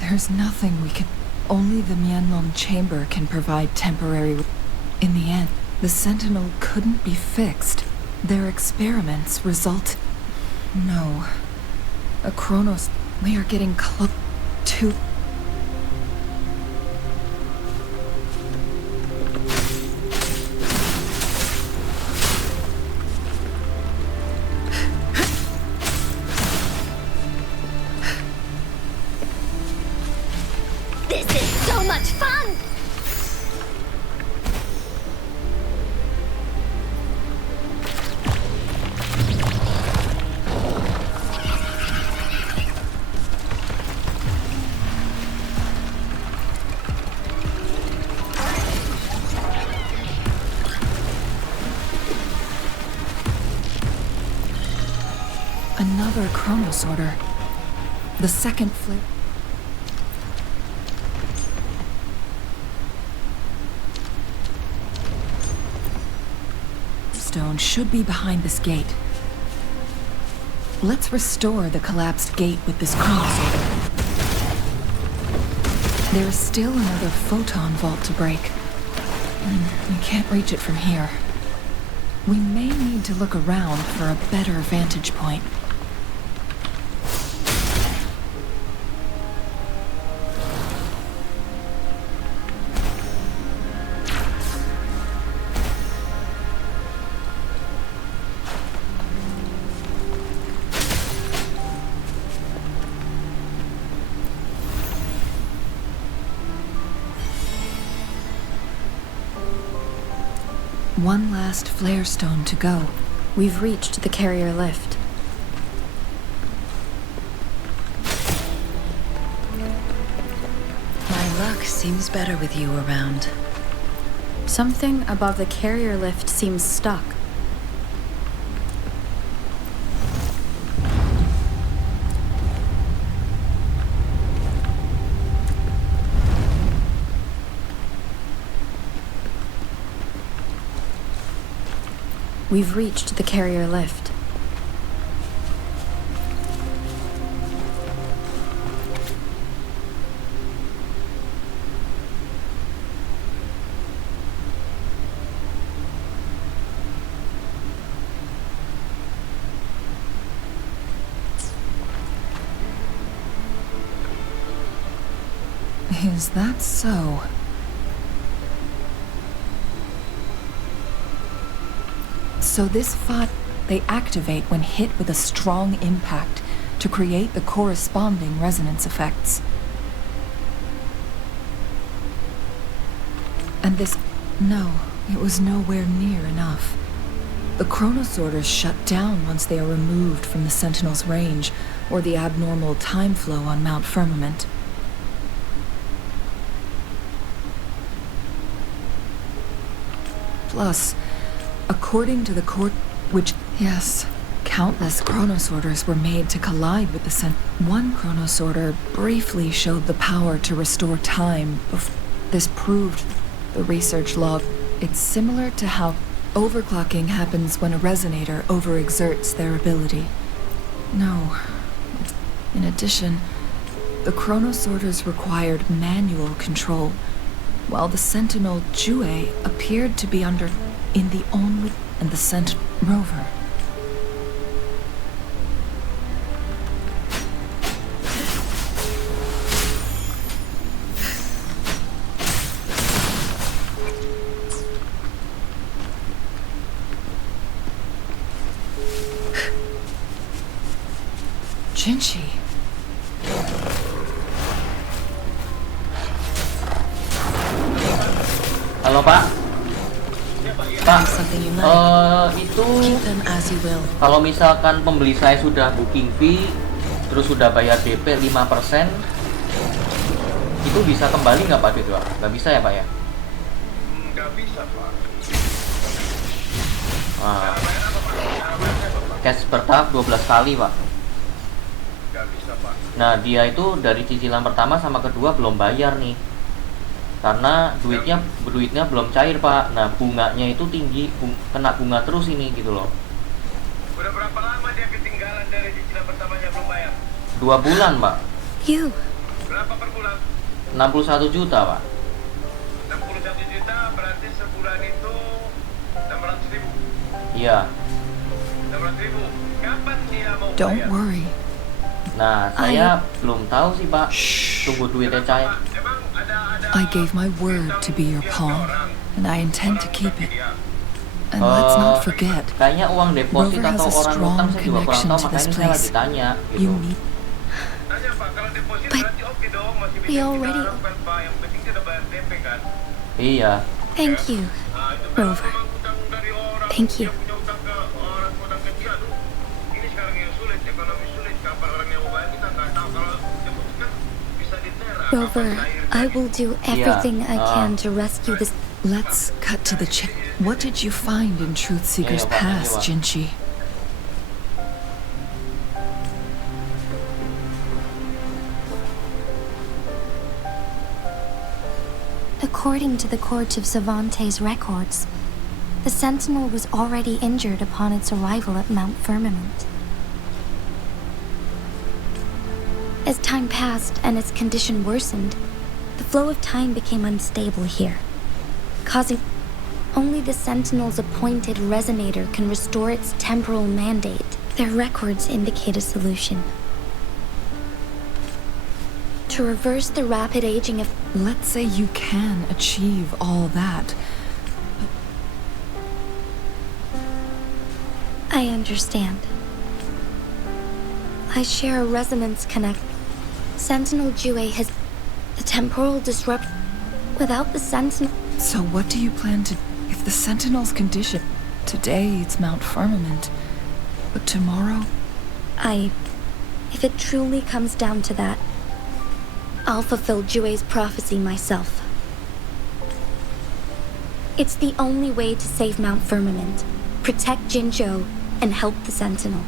There's nothing we can... Only the Mianlong chamber can provide temporary... In the end, the Sentinel couldn't be fixed. Their experiments result... No. A Chronos... We are getting close to... This is so much fun! Another Chronos order. The second flip. Stone should be behind this gate. Let's restore the collapsed gate with this Chronos order. There is still another photon vault to break. We can't reach it from here. We may need to look around for a better vantage point. One last flare stone to go. We've reached the carrier lift. My luck seems better with you around. Something above the carrier lift seems stuck. We've reached the carrier lift. Is that so? So this fire, they activate when hit with a strong impact to create the corresponding resonance effects. And this... No, it was nowhere near enough. The chronosorters shut down once they are removed from the Sentinel's range, or the abnormal time flow on Mount Firmament. Plus, according to the court, which, yes, countless chronosorters were made to collide with the One chronosorter briefly showed the power to restore time. This proved the research log. It's similar to how overclocking happens when a resonator overexerts their ability. No. In addition, the chronosorters required manual control, while the Sentinel Jue appeared to be and the Sentinel rover. Jinhsi. Halo Pak. Pak, itu Keep them as you will. kalau misalkan pembeli saya sudah booking fee, terus sudah bayar DP 5%, itu bisa kembali nggak Pak Dua? Nggak bisa ya Pak ya? Nggak bisa Pak. Cash per tahap 12 kali Pak. Nggak bisa Pak. Nah dia itu dari cicilan pertama sama kedua belum bayar nih, karena duitnya belum cair Pak. Nah bunganya itu tinggi, kena bunga terus ini gitu loh. Udah berapa lama dia ketinggalan dari cicilan pertamanya belum bayar? 2 bulan Pak. Berapa per bulan? 61 juta Pak. 61 juta berarti sebulan itu 600 ribu. Iya. 600 ribu. Kapan dia mau bayar? Don't worry. Nah saya belum tahu sih Pak. Tunggu duitnya cair. I gave my word to be your pawn, and I intend to keep it. And let's not forget, kayaknya uang deposit Rover has atau a orang strong utang saya juga kurang connection tahu, to this makanya saya lagi place. tanya gitu. You need. Tanya Pak, kalau deposit berarti oke dong, masih bisa we kita already- harapkan Pak. Yang penting kita bayar DP kan. Iya. Thank you, Nah, itu kan Rover. memang utang dari orang. Thank you. Dia punya utang ke orang ke dia. Aduh, ini sekarang yang sulit, ekonomi sulit. Kapan orang yang mau bayar kita nggak tahu. Kalau deposit kan bisa ditera. Rover, I will do everything I can to rescue this. Let's cut to the chase. What did you find in Truthseeker's Yeah, Pak. past, Yeah, Pak. Jinhsi? According to the Court of Savante's records, the Sentinel was already injured upon its arrival at Mount Firmament. As time passed and its condition worsened, the flow of time became unstable here, causing only the Sentinel's appointed resonator can restore its temporal mandate. Their records indicate a solution. To reverse the rapid aging of... Let's say you can achieve all that. I understand. I share a resonance connect. Sentinel Jue has a temporal disrupt. Without the Sentinel... So what do you plan to... If the Sentinel's condition... Today it's Mount Firmament, but tomorrow... If it truly comes down to that, I'll fulfill Jue's prophecy myself. It's the only way to save Mount Firmament, protect Jinzhou, and help the Sentinel.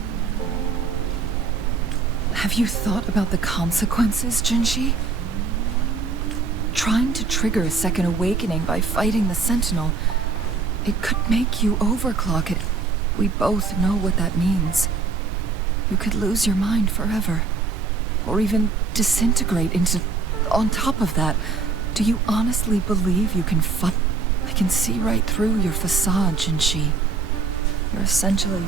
Have you thought about the consequences, Jinhsi? Trying to trigger a second awakening by fighting the Sentinel, it could make you overclock it. We both know what that means. You could lose your mind forever. Or even disintegrate into... On top of that, do you honestly believe you can fight? I can see right through your facade, Jinhsi. You're essentially...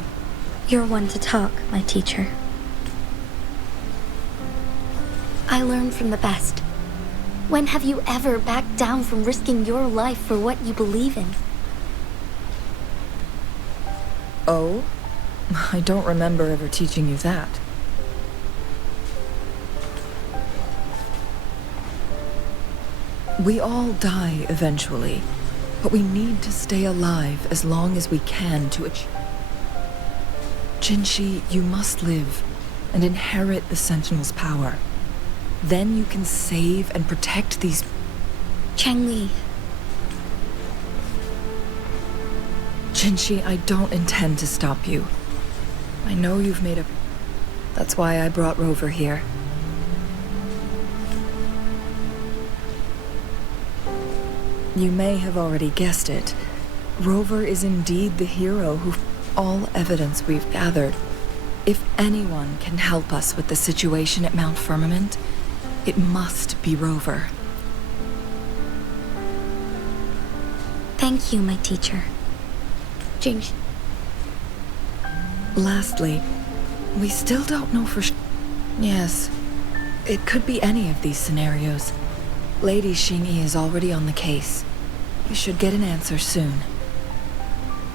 You're one to talk, my teacher. I learn from the best. When have you ever backed down from risking your life for what you believe in? Oh? I don't remember ever teaching you that. We all die eventually, but we need to stay alive as long as we can to achieve. Jinhsi, you must live and inherit the Sentinel's power. Then you can save and protect these... Changli. Jinhsi, I don't intend to stop you. I know you've made a... That's why I brought Rover here. You may have already guessed it. Rover is indeed the hero who... All evidence we've gathered. If anyone can help us with the situation at Mount Firmament, it must be Rover. Thank you, my teacher. Jinx. Lastly, we still don't know for Yes, it could be any of these scenarios. Lady Xingyi is already on the case. We should get an answer soon.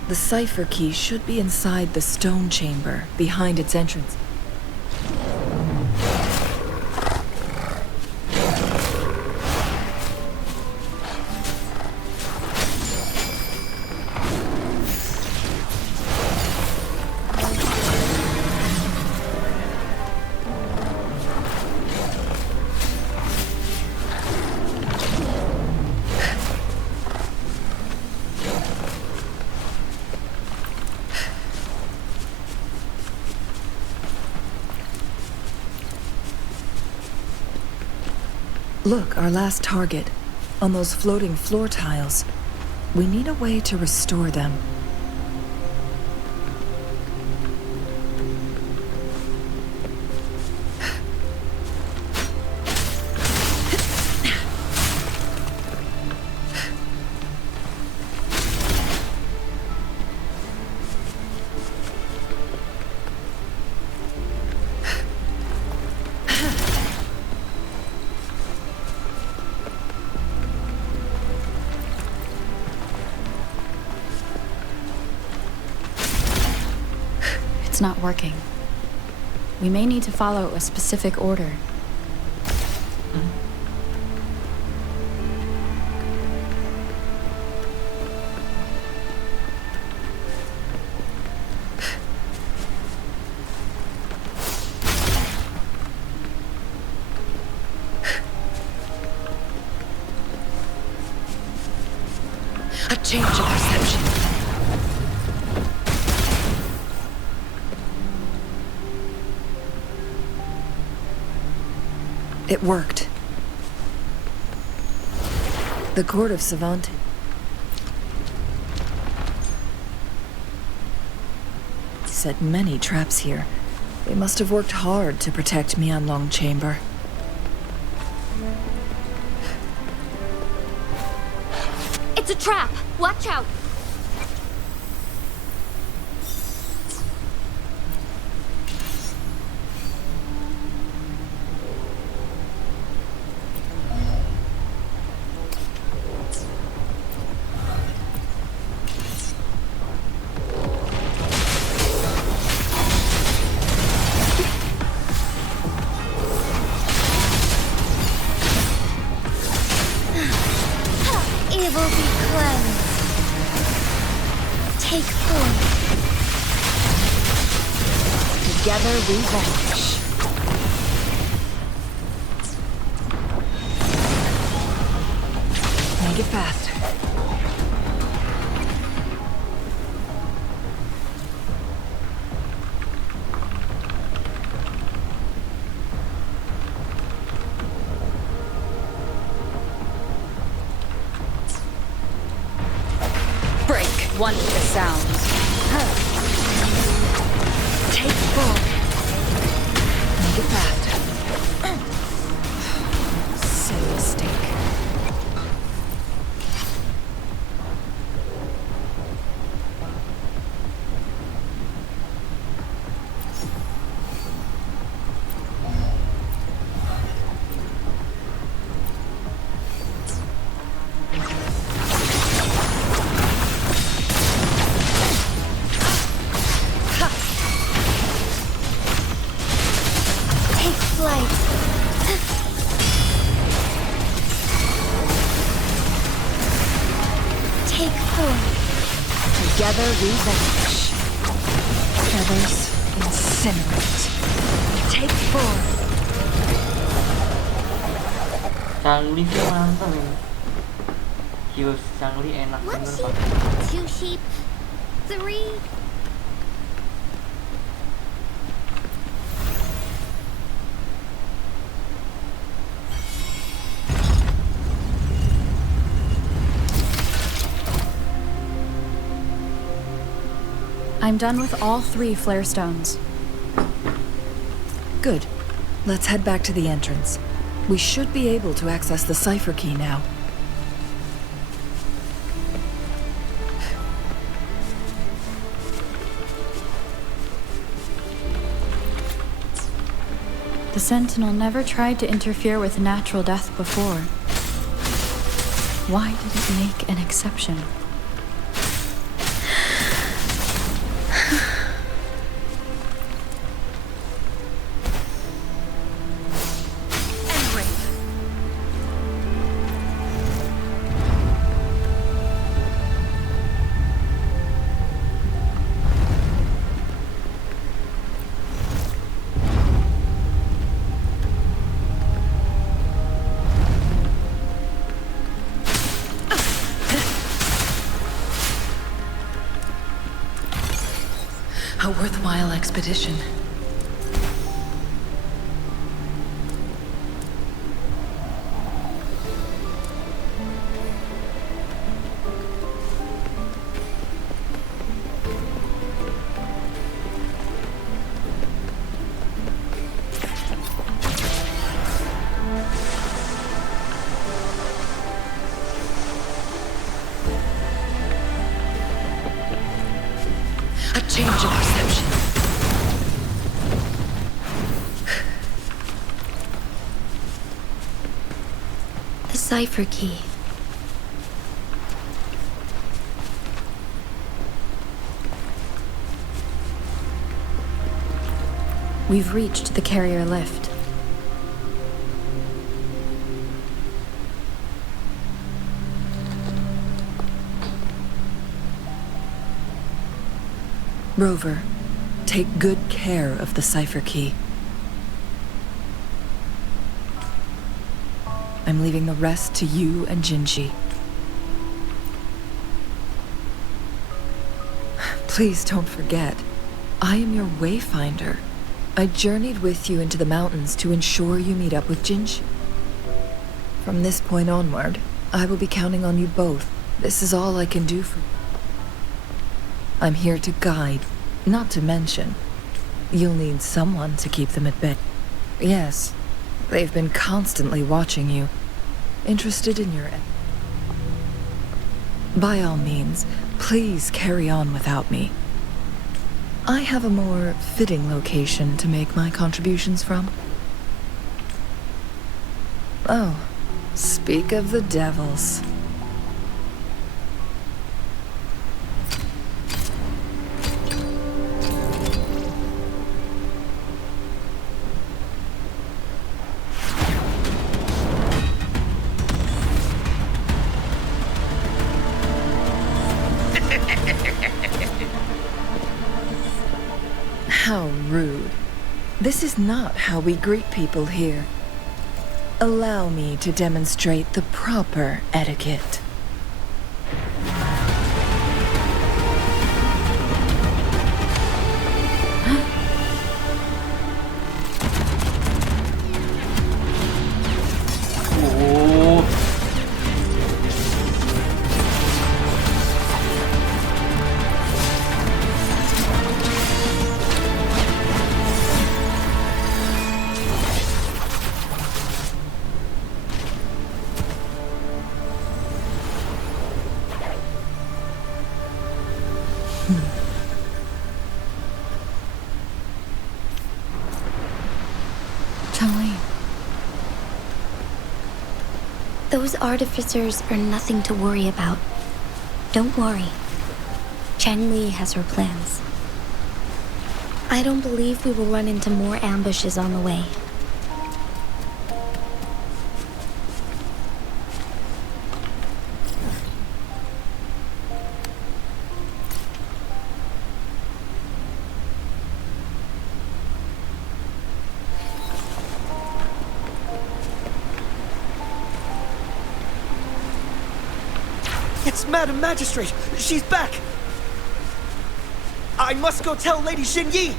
The cipher key should be inside the stone chamber, behind its entrance. Look, our last target. On those floating floor tiles. We need a way to restore them. It's not working. We may need to follow a specific order. A change of perception. It worked. The Court of Savant set many traps here. They must have worked hard to protect Mianlong Chamber. It's a trap! Watch out! Evil be cleansed. Take form. Together we vanish. Make it fast. One with the sounds. Take full. Make it fast. Silly mistake. Together we vanish. Feathers incinerate. Take form. Changli sih mantap ini. Kios Changli enak bener One Pak. sheep, two sheep, 3. I'm done with all 3 flare stones. Good. Let's head back to the entrance. We should be able to access the cipher key now. The Sentinel never tried to interfere with natural death before. Why did it make an exception? A worthwhile expedition. A change of perception. The cipher key. We've reached the carrier lift. Rover, take good care of the cipher key. I'm leaving the rest to you and Jinhsi. Please don't forget, I am your wayfinder. I journeyed with you into the mountains to ensure you meet up with Jinhsi. From this point onward, I will be counting on you both. This is all I can do for you. I'm here to guide, not to mention. You'll need someone to keep them at bay. Yes, they've been constantly watching you, interested in your... By all means, please carry on without me. I have a more fitting location to make my contributions from. Oh, speak of the devils. How rude. This is not how we greet people here. Allow me to demonstrate the proper etiquette. Those artificers are nothing to worry about. Don't worry. Changli has her plans. I don't believe we will run into more ambushes on the way. It's Madam Magistrate! She's back! I must go tell Lady Jinhsi!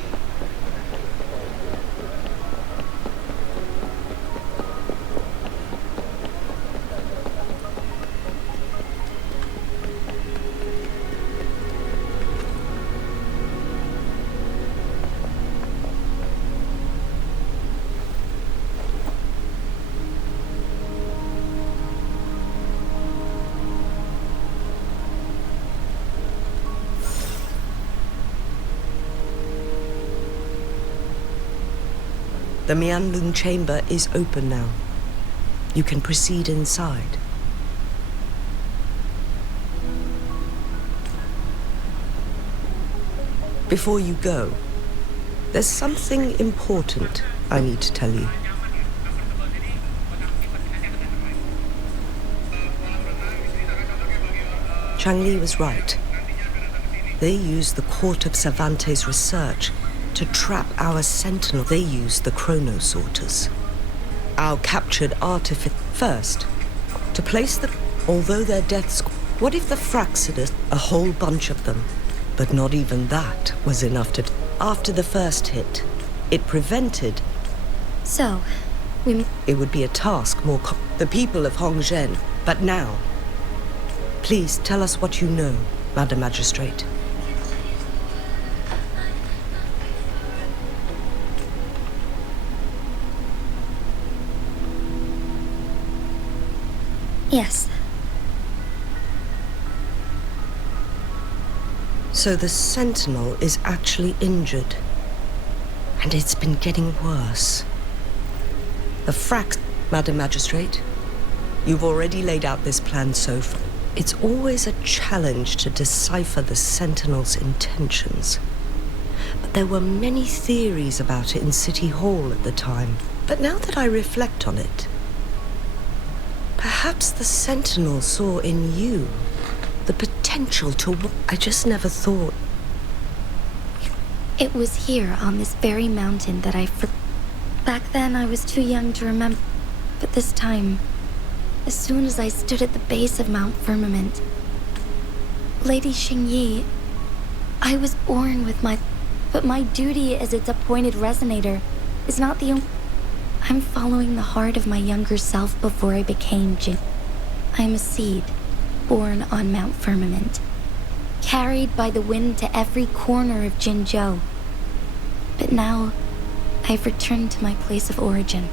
The Mianlun chamber is open now. You can proceed inside. Before you go, there's something important I need to tell you. Changli was right. They used the Court of Cervantes' research to trap our Sentinel. They used the Chronosorters. Our captured artifice first. To place the... Although their deaths... What if the Fraxidus... A whole bunch of them. But not even that was enough to... After the first hit, it prevented... So, we... It would be a task more... The people of Hongzhen. But now... Please tell us what you know, Madam Magistrate. Yes. So the Sentinel is actually injured. And it's been getting worse. The Madam Magistrate, you've already laid out this plan so far. It's always a challenge to decipher the Sentinel's intentions. But there were many theories about it in City Hall at the time. But now that I reflect on it, perhaps the Sentinel saw in you the potential to... I just never thought... It was here on this very mountain that Back then I was too young to remember. But this time, as soon as I stood at the base of Mount Firmament, Lady Jinhsi, I was born with my... But my duty as its appointed resonator is not the only... I'm following the heart of my younger self before I became Jin. I am a seed, born on Mount Firmament, carried by the wind to every corner of Jinzhou. But now, I've returned to my place of origin.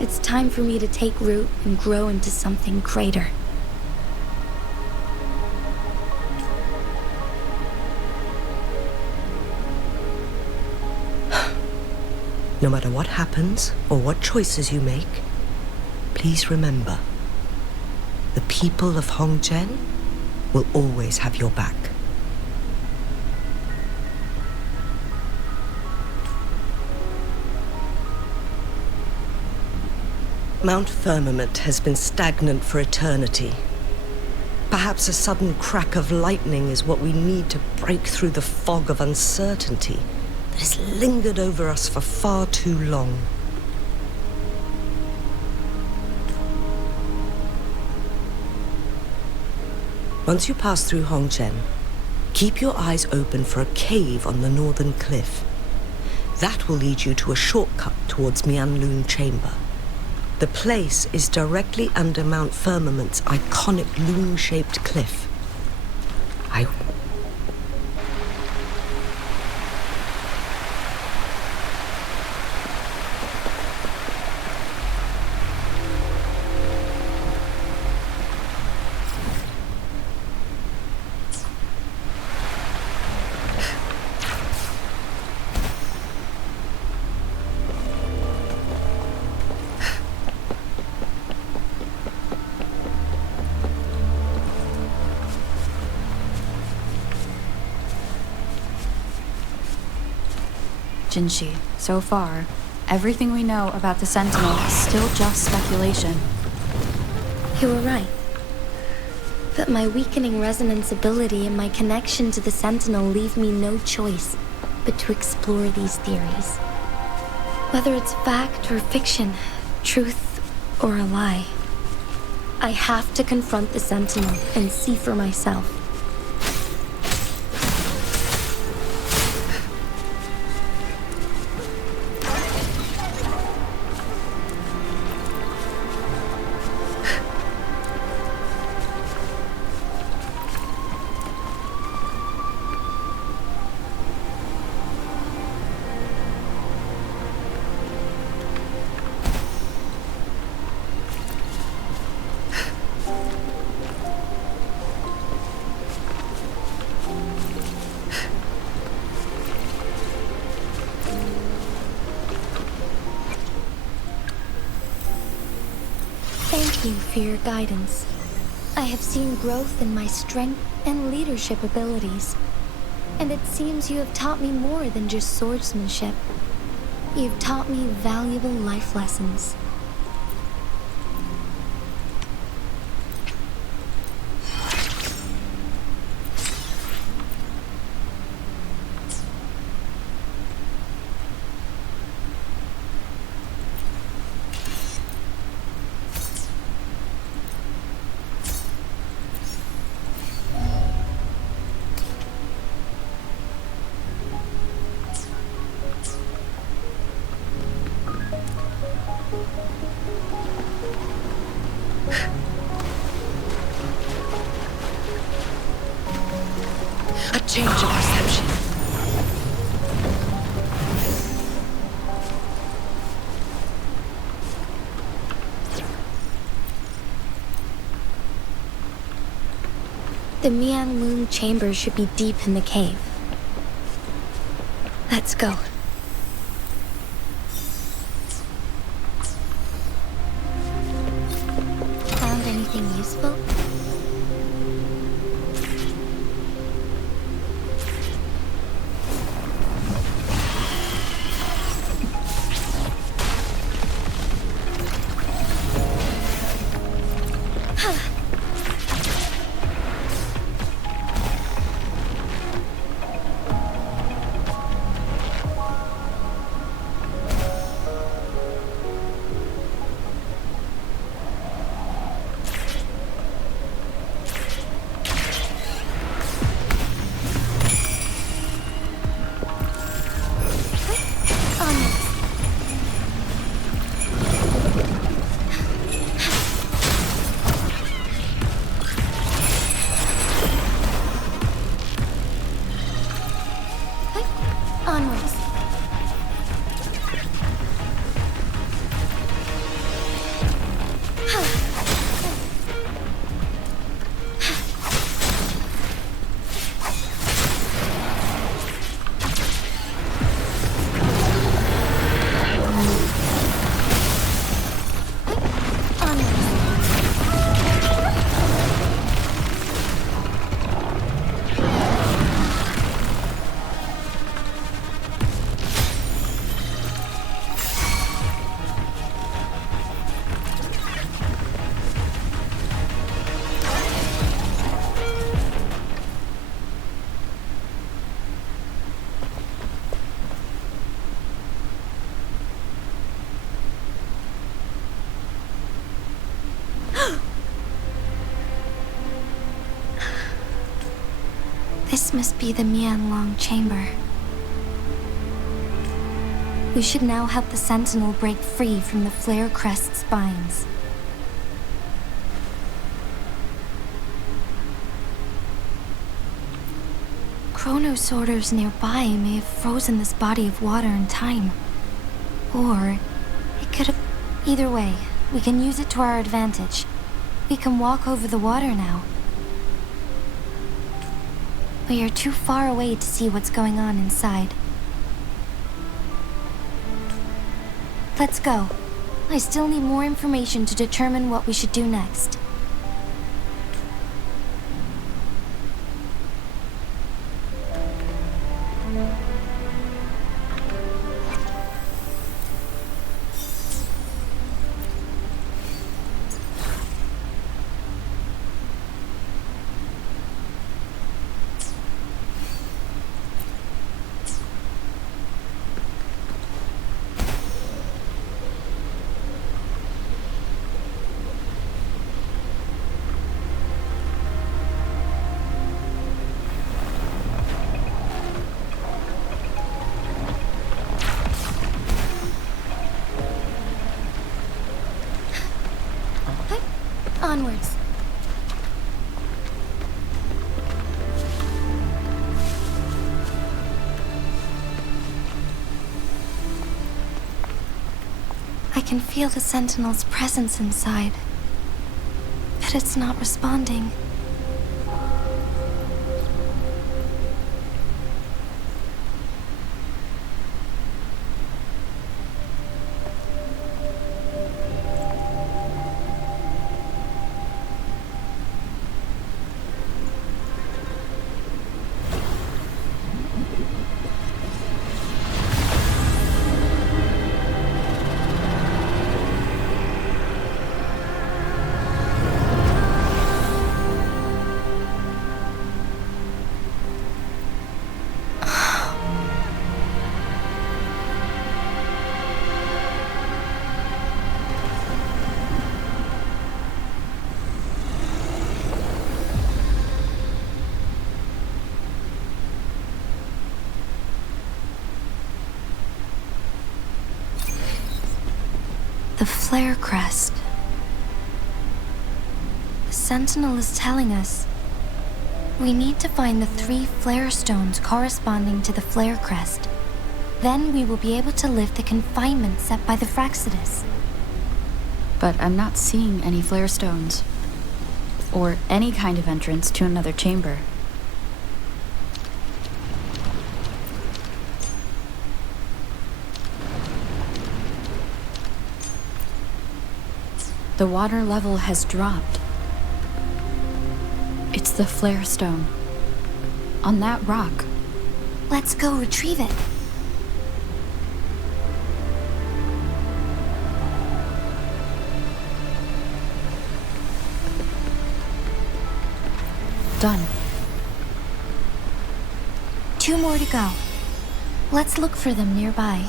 It's time for me to take root and grow into something greater. No matter what happens or what choices you make, please remember, the people of Hongzhen will always have your back. Mount Firmament has been stagnant for eternity. Perhaps a sudden crack of lightning is what we need to break through the fog of uncertainty that has lingered over us for far too long. Once you pass through Hongzhen, keep your eyes open for a cave on the northern cliff. That will lead you to a shortcut towards Mianlun Chamber. The place is directly under Mount Firmament's iconic loon-shaped cliff. Jinhsi, so far, everything we know about the Sentinel is still just speculation. You were right. But my weakening resonance ability and my connection to the Sentinel leave me no choice but to explore these theories. Whether it's fact or fiction, truth or a lie, I have to confront the Sentinel and see for myself. Thank you for your guidance. I have seen growth in my strength and leadership abilities. And it seems you have taught me more than just swordsmanship. You've taught me valuable life lessons. A change of perception. The Mianlun chamber should be deep in the cave. Let's go. Found anything useful? Onwards. This must be the Mianlong chamber. We should now help the Sentinel break free from the Flare Crest spines. Chronos orders nearby may have frozen this body of water in time. Or it could have... Either way, we can use it to our advantage. We can walk over the water now. We are too far away to see what's going on inside. Let's go. I still need more information to determine what we should do next. Onwards. I can feel the Sentinel's presence inside, but it's not responding. The flare crest. The Sentinel is telling us we need to find the 3 flare stones corresponding to the flare crest. Then we will be able to lift the confinement set by the Fraxidus. But I'm not seeing any flare stones. Or any kind of entrance to another chamber. The water level has dropped. It's the flare stone. On that rock. Let's go retrieve it. Done. 2 more to go. Let's look for them nearby.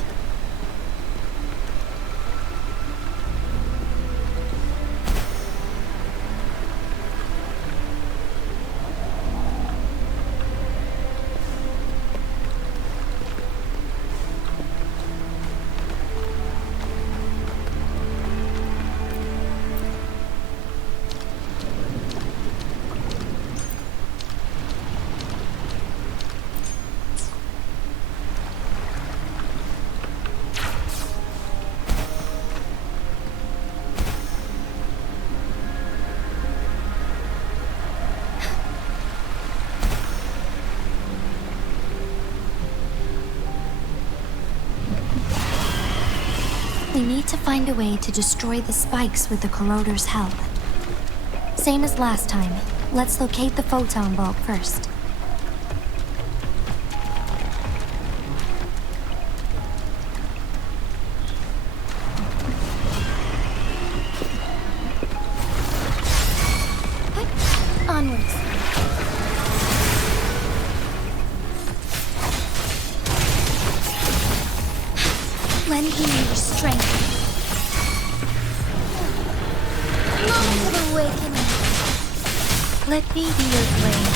We need to find a way to destroy the spikes with the corroder's help. Same as last time. Let's locate the photon bolt first. Onwards. Lend me your strength. Moment of awakening. Let me be your blade.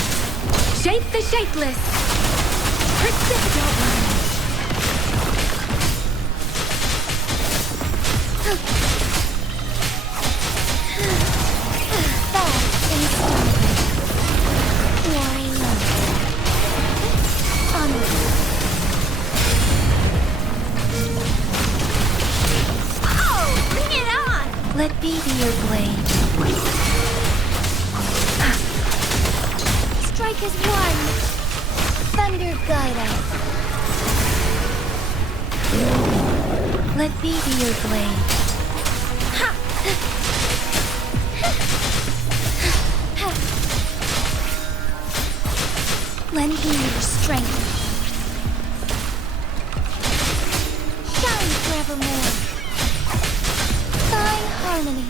Shape the shapeless. Precipitate one. Thaw and Why not? Onwards. Let me be your blade. Strike as one. Thunder guide us. Let me be your blade. Lend me your strength. Shine forevermore. Thine harmony.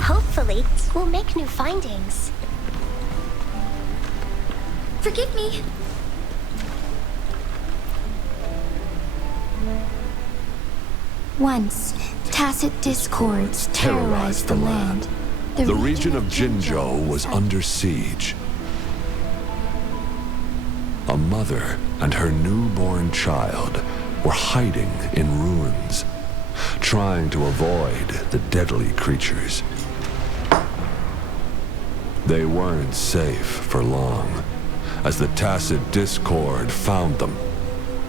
Hopefully, we'll make new findings. Forgive me. Once, tacit discords terrorized the land. The region of Jinzhou was under siege. A mother and her newborn child were hiding in ruins, trying to avoid the deadly creatures. They weren't safe for long, as the tacit discord found them.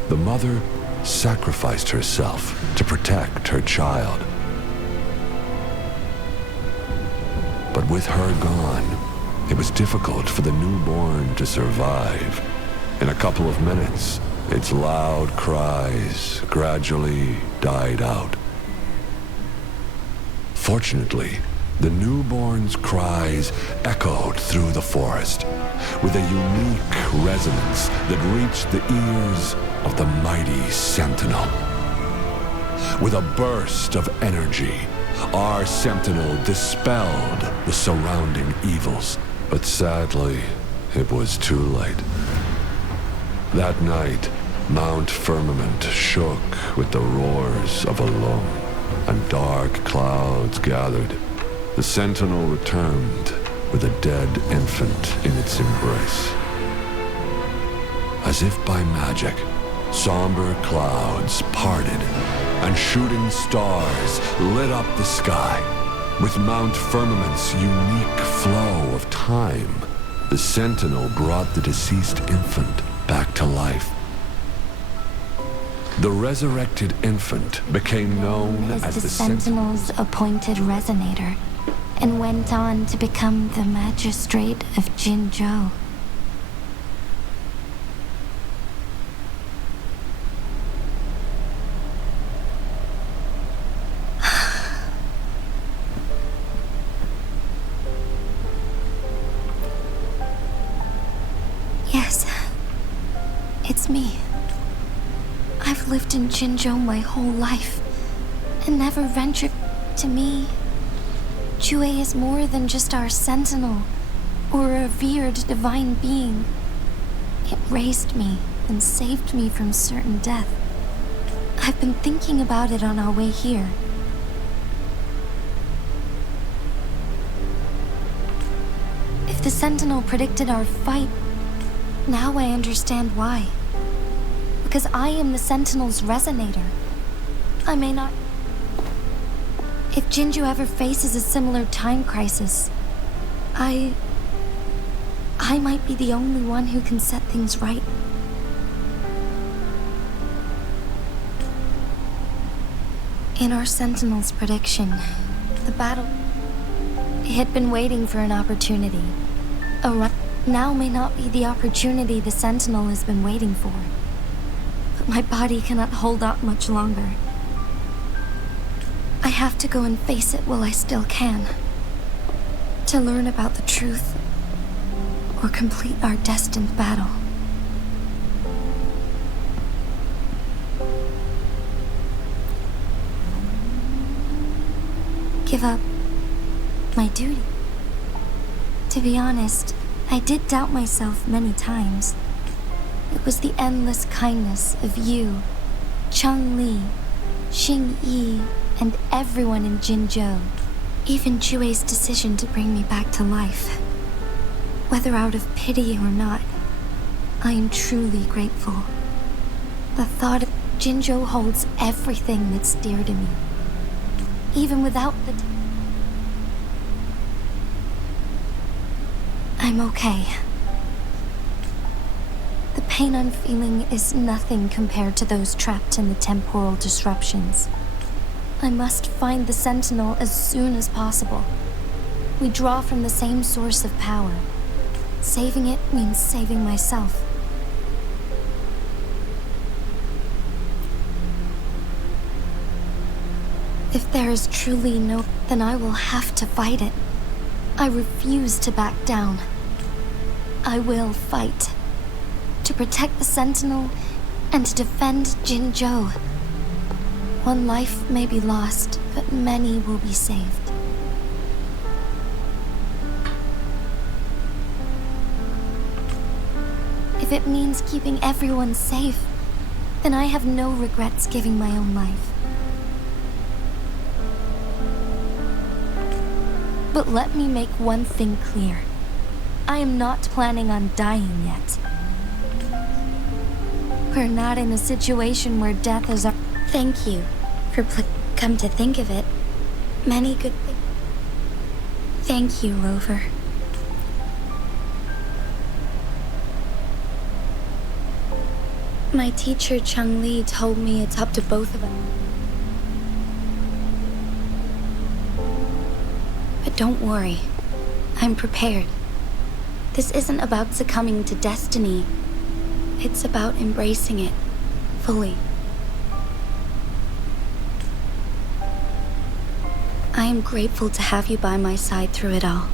The mother sacrificed herself to protect her child. But with her gone, it was difficult for the newborn to survive. In a couple of minutes, its loud cries gradually died out. Fortunately, the newborn's cries echoed through the forest with a unique resonance that reached the ears of the mighty Sentinel. With a burst of energy, our Sentinel dispelled the surrounding evils. But sadly, it was too late. That night, Mount Firmament shook with the roars of a loam, and dark clouds gathered. The Sentinel returned with a dead infant in its embrace. As if by magic, somber clouds parted, and shooting stars lit up the sky. With Mount Firmament's unique flow of time, the Sentinel brought the deceased infant back to life. The resurrected infant became known as the Sentinel's appointed resonator, and went on to become the magistrate of Jinzhou. Yes, it's me. I've lived in Jinzhou my whole life, and never ventured. To me, Jue is more than just our sentinel, or a revered divine being. It raised me and saved me from certain death. I've been thinking about it on our way here. If the sentinel predicted our fight, now I understand why. Because I am the sentinel's resonator. I may not... If Jinzhou ever faces a similar time crisis, I might be the only one who can set things right. In our Sentinel's prediction, the battle... It had been waiting for an opportunity. Now may not be the opportunity the Sentinel has been waiting for. But my body cannot hold up much longer. I have to go and face it while I still can. To learn about the truth, or complete our destined battle. Give up my duty. To be honest, I did doubt myself many times. It was the endless kindness of you, Cheng Li, Xing Yi, and everyone in Jinzhou. Even Jue's decision to bring me back to life. Whether out of pity or not, I am truly grateful. The thought of Jinzhou holds everything that's dear to me. Even without the... I'm okay. The pain I'm feeling is nothing compared to those trapped in the temporal disruptions. I must find the Sentinel as soon as possible. We draw from the same source of power. Saving it means saving myself. If there is truly no, then I will have to fight it. I refuse to back down. I will fight. To protect the Sentinel and to defend Jinzhou. One life may be lost, but many will be saved. If it means keeping everyone safe, then I have no regrets giving my own life. But let me make one thing clear. I am not planning on dying yet. We're not in a situation where death is our... Thank you for come to think of it. Many good things. Thank you, Rover. My teacher, Chung Li, told me it's up to both of us. But don't worry. I'm prepared. This isn't about succumbing to destiny. It's about embracing it fully. I am grateful to have you by my side through it all.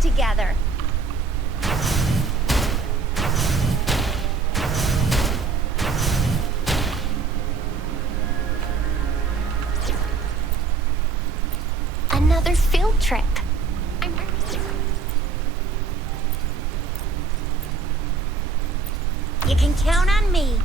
Together. Another field trip. You can count on me.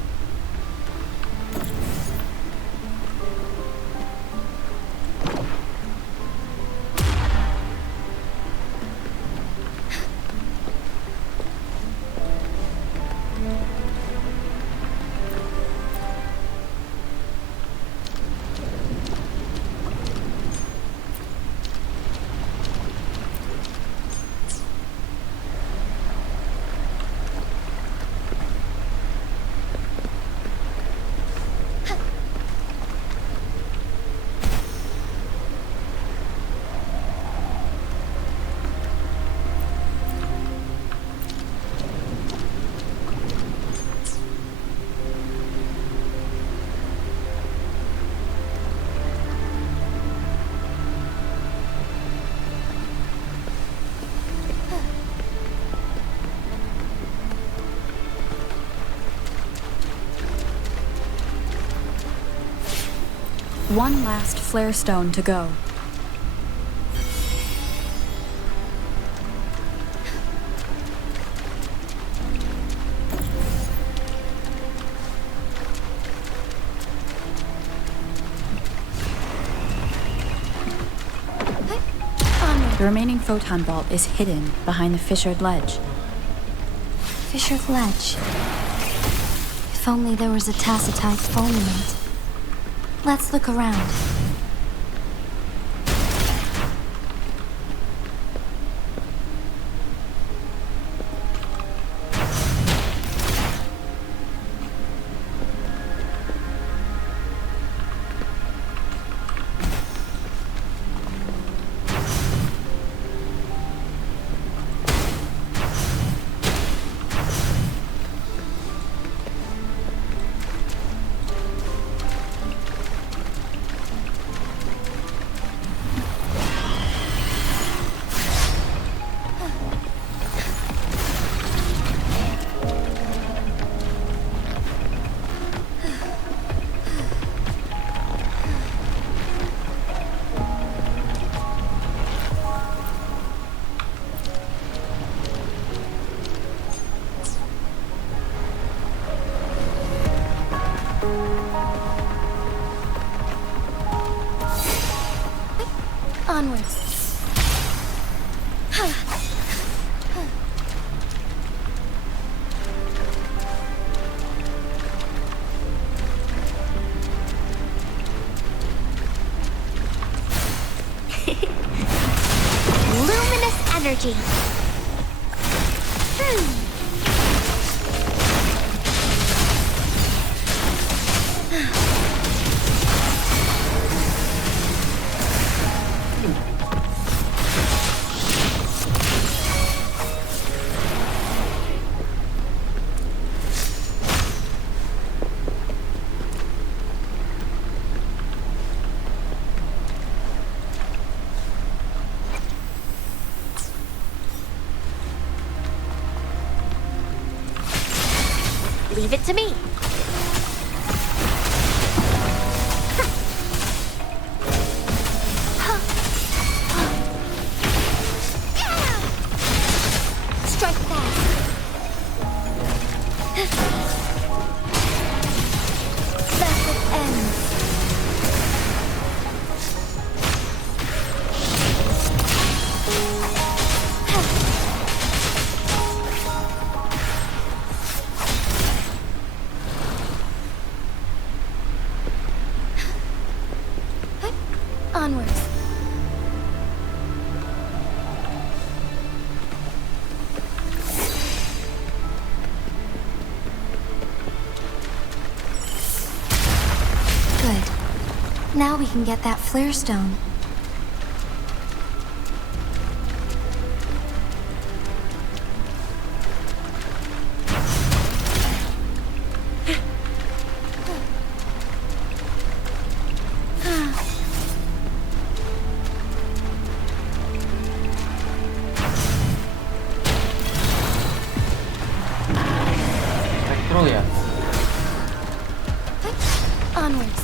One last flare stone to go. The remaining photon vault is hidden behind the fissured ledge. Fissured ledge. If only there was a tacitite fulminate. Let's look around. Onwards. Luminous energy. Leave it to me. Strike fast. Method ends. Onwards. Good. Now we can get that flare stone. Ya. Onwards.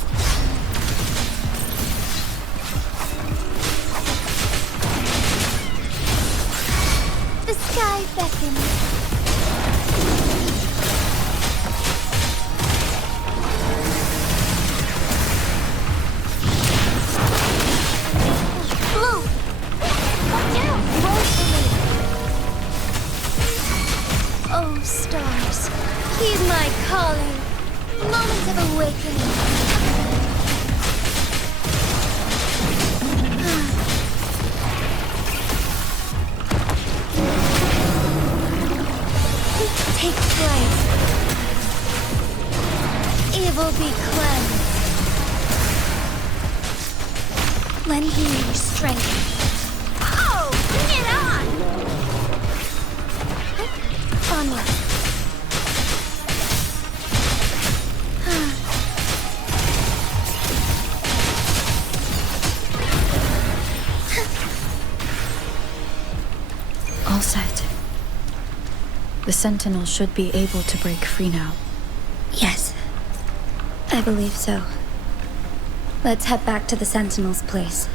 The sky beckons. Blue! Watch out! Roll for me! Oh, stars. Heed my calling. Moment of awakening. Take flight. Evil be cleansed. Lend me your strength. Oh, bring it on! Onward. All set. The Sentinel should be able to break free now. Yes, I believe so. Let's head back to the Sentinel's place.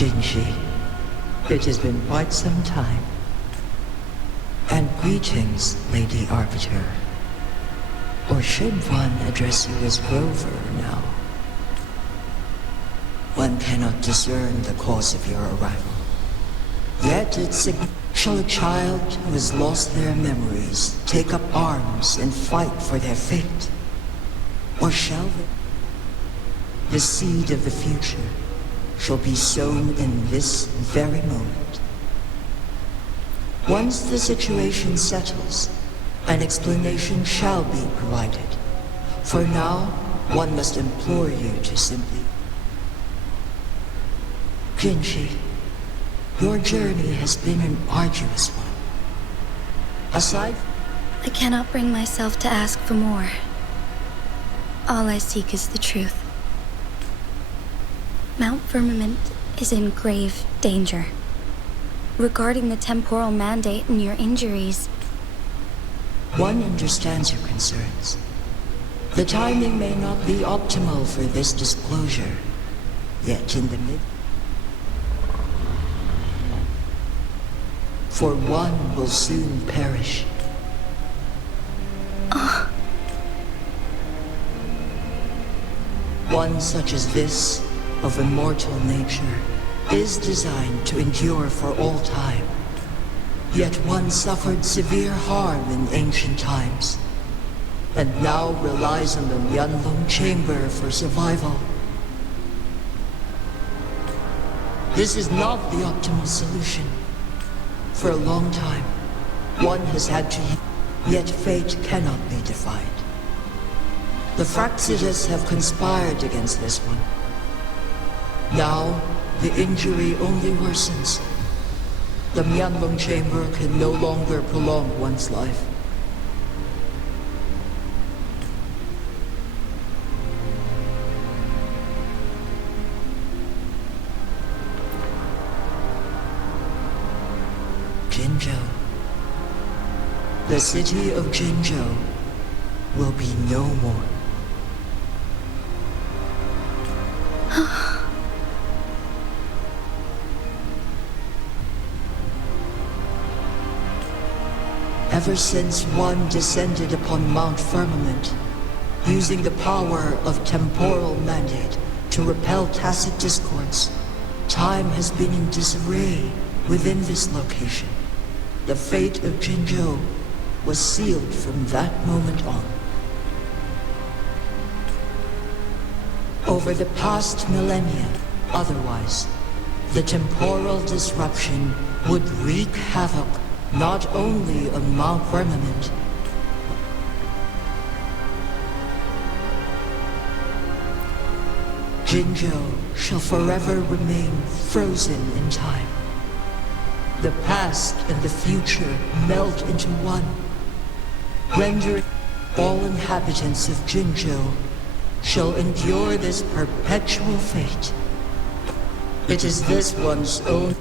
Jinhsi, it has been quite some time. And greetings, Lady Arbiter. Or should one address you as Rover now? One cannot discern the cause of your arrival. Yet shall a child who has lost their memories take up arms and fight for their fate? Or shall the seed of the future shall be sown in this very moment? Once the situation settles, an explanation shall be provided. For now, one must implore you to simply... Jinhsi, your journey has been an arduous one. Aside... I cannot bring myself to ask for more. All I seek is the truth. Mount Firmament is in grave danger. Regarding the temporal mandate and your injuries, One understands your concerns. The timing may not be optimal for this disclosure, yet in the mid... For one will soon perish. One such as this, of immortal nature, is designed to endure for all time. Yet one suffered severe harm in ancient times, and now relies on the Yanlong chamber for survival. This is not the optimal solution. For a long time, one has had to... Yet fate cannot be defied. The Fraxitus have conspired against this one. Now, the injury only worsens. The Myanlong chamber can no longer prolong one's life. Jinzhou. The city of Jinzhou will be no more. Ever since one descended upon Mount Firmament, using the power of temporal mandate to repel tacit discords, time has been in disarray within this location. The fate of Jinzhou was sealed from that moment on. Over the past millennia, otherwise, the temporal disruption would wreak havoc not only on Mount Firmament, Jinzhou shall forever remain frozen in time. The past and the future melt into one, rendering all inhabitants of Jinzhou shall endure this perpetual fate. It is this one's own.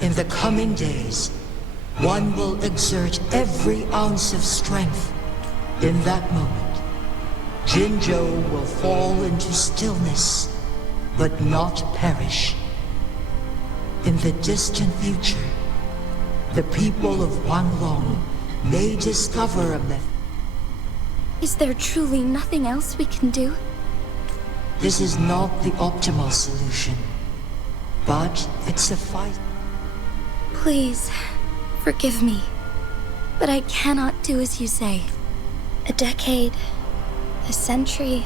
In the coming days, one will exert every ounce of strength. In that moment, Jinzhou will fall into stillness, but not perish. In the distant future, the people of Wanglong may discover a method. is there truly nothing else we can do? This is not the optimal solution, but it suffices. Please, forgive me, but I cannot do as you say. A decade, a century.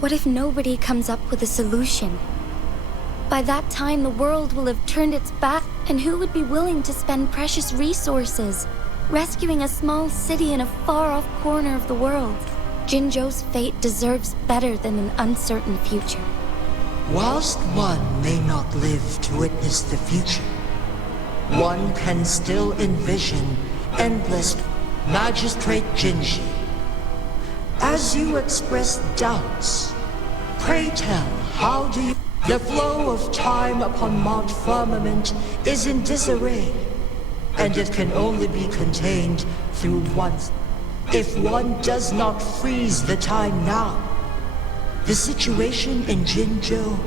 What if nobody comes up with a solution? By that time, the world will have turned its back, and who would be willing to spend precious resources rescuing a small city in a far-off corner of the world? Jinzhou's fate deserves better than an uncertain future. Whilst one may not live to witness the future, one can still envision endless Magistrate Jinhsi. As you express doubts, pray tell, how do you... The flow of time upon Mount Firmament is in disarray, and it can only be contained through one. If one does not freeze the time now, the situation in Jinzhou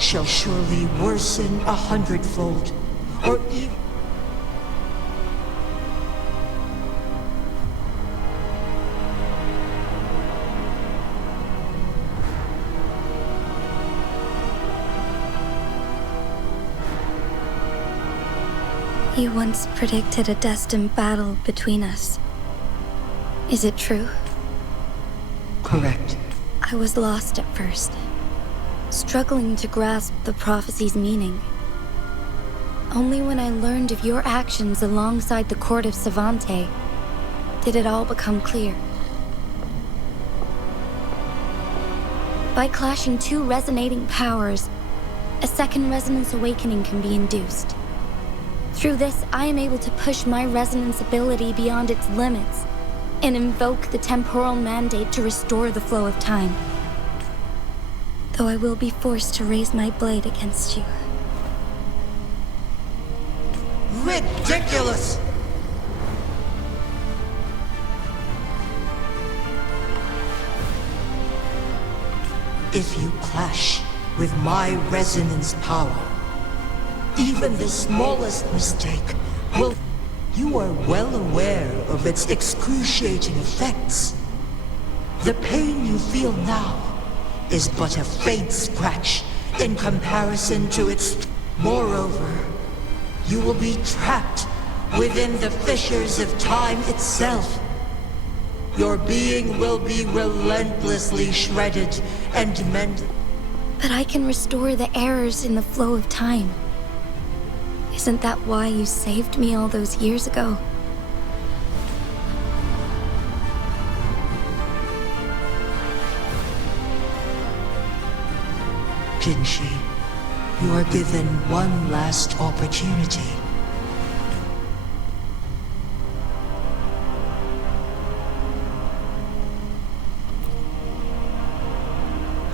shall surely worsen 100-fold, or even... You once predicted a destined battle between us. Is it true? Correct. I was lost at first, struggling to grasp the prophecy's meaning. Only when I learned of your actions alongside the court of Savante did it all become clear. By clashing two resonating powers, a second resonance awakening can be induced. Through this, I am able to push my resonance ability beyond its limits, and invoke the temporal mandate to restore the flow of time. Though I will be forced to raise my blade against you. Ridiculous! If you clash with my resonance power, even the smallest mistake will... You are well aware of its excruciating effects. The pain you feel now is but a faint scratch in comparison to its... Moreover, you will be trapped within the fissures of time itself. Your being will be relentlessly shredded and mended. But I can restore the errors in the flow of time. Isn't that why you saved me all those years ago? Jinhsi, you are given one last opportunity.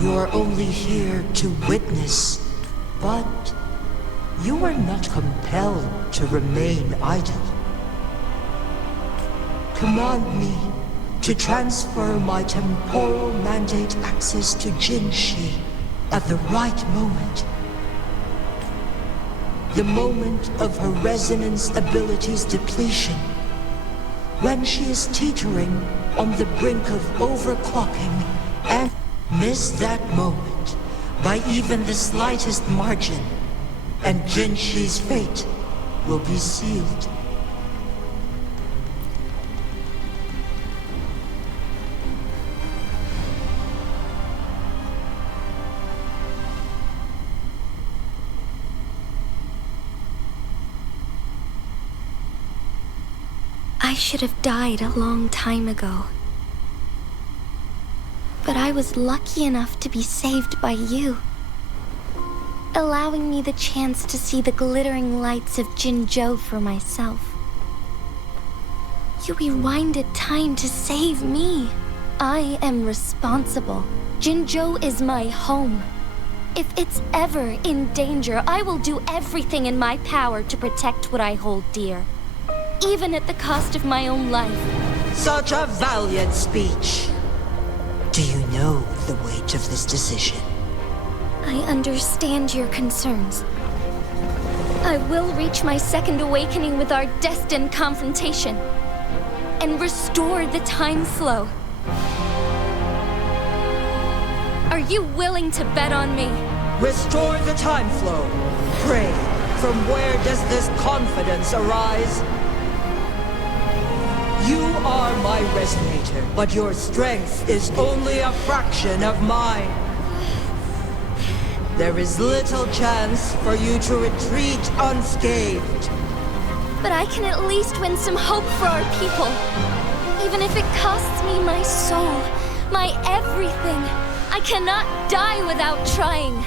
You are only here to witness, but you are not compelled to remain idle. Command me to transfer my temporal mandate access to Jinhsi at the right moment. The moment of her resonance ability's depletion, when she is teetering on the brink of overclocking, and miss that moment by even the slightest margin, and Jinhsi's fate will be sealed. I should have died a long time ago. But I was lucky enough to be saved by you, allowing me the chance to see the glittering lights of Jinzhou for myself. You rewinded time to save me. I am responsible. Jinzhou is my home. If it's ever in danger, I will do everything in my power to protect what I hold dear, even at the cost of my own life. Such a valiant speech. Do you know the weight of this decision? I understand your concerns. I will reach my second awakening with our destined confrontation and restore the time flow. Are you willing to bet on me? Restore the time flow. Pray, from where does this confidence arise? You are my resonator, but your strength is only a fraction of mine. There is little chance for you to retreat unscathed. But I can at least win some hope for our people. Even if it costs me my soul, my everything. I cannot die without trying.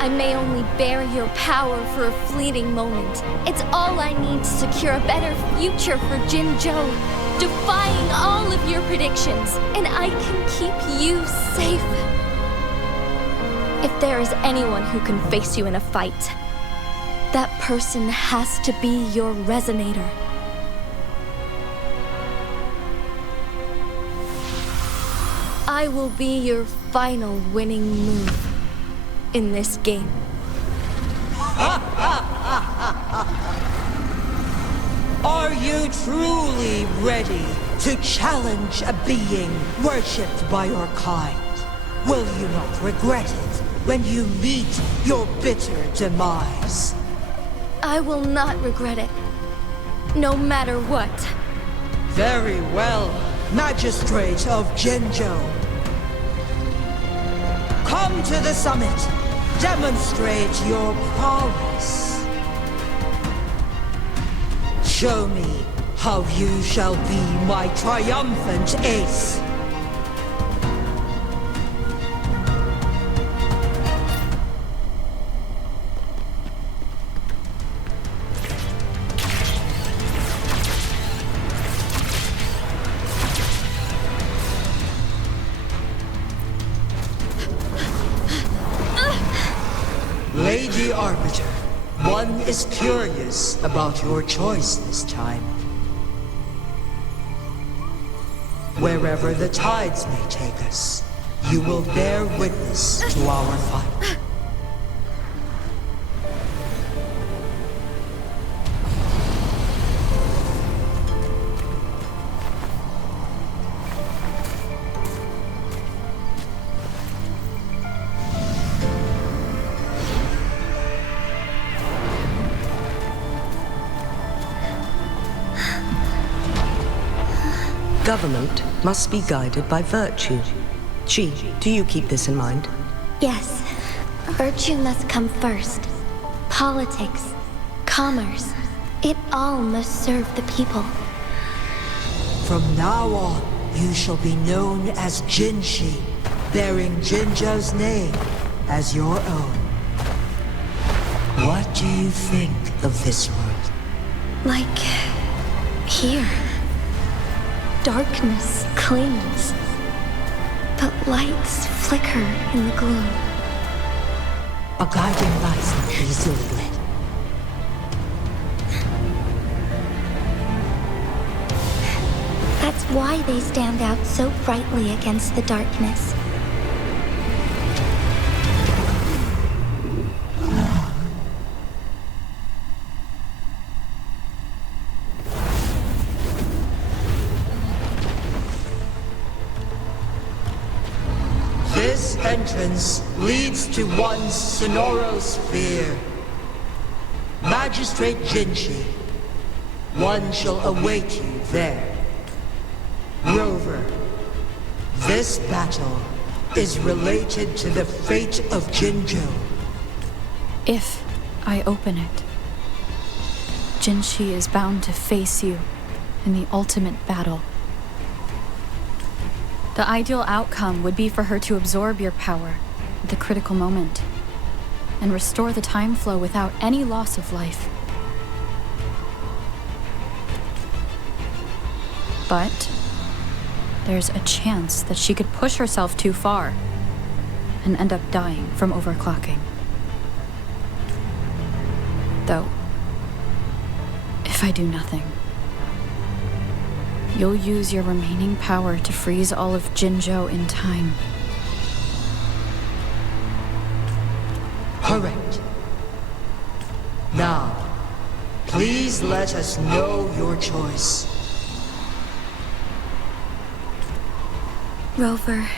I may only bear your power for a fleeting moment. It's all I need to secure a better future for Jinzhou, defying all of your predictions, and I can keep you safe. If there is anyone who can face you in a fight, that person has to be your resonator. I will be your final winning move in this game. Are you truly ready to challenge a being worshipped by your kind? Will you not regret it when you meet your bitter demise? I will not regret it, no matter what. Very well, Magistrate of Jinzhou. Come to the summit. Demonstrate your prowess. Show me how you shall be my triumphant ace. The Arbiter. One is curious about your choice this time. Wherever the tides may take us, you will bear witness to our fight. Government must be guided by virtue. Chi, do you keep this in mind? Yes. Virtue must come first. Politics, commerce, it all must serve the people. From now on, you shall be known as Jinhsi, bearing Jinzhou's name as your own. What do you think of this world? Like... here. Darkness clings, but lights flicker in the gloom. A guiding light easily lit. That's why they stand out so brightly against the darkness. This entrance leads to one Sonoro sphere. Magistrate Jinhsi, one shall await you there. Rover, this battle is related to the fate of Jinzhou. If I open it, Jinhsi is bound to face you in the ultimate battle. The ideal outcome would be for her to absorb your power at the critical moment and restore the time flow without any loss of life. But there's a chance that she could push herself too far and end up dying from overclocking. Though, if I do nothing, you'll use your remaining power to freeze all of Jinzhou in time. Correct. Now, please let us know your choice. Rover.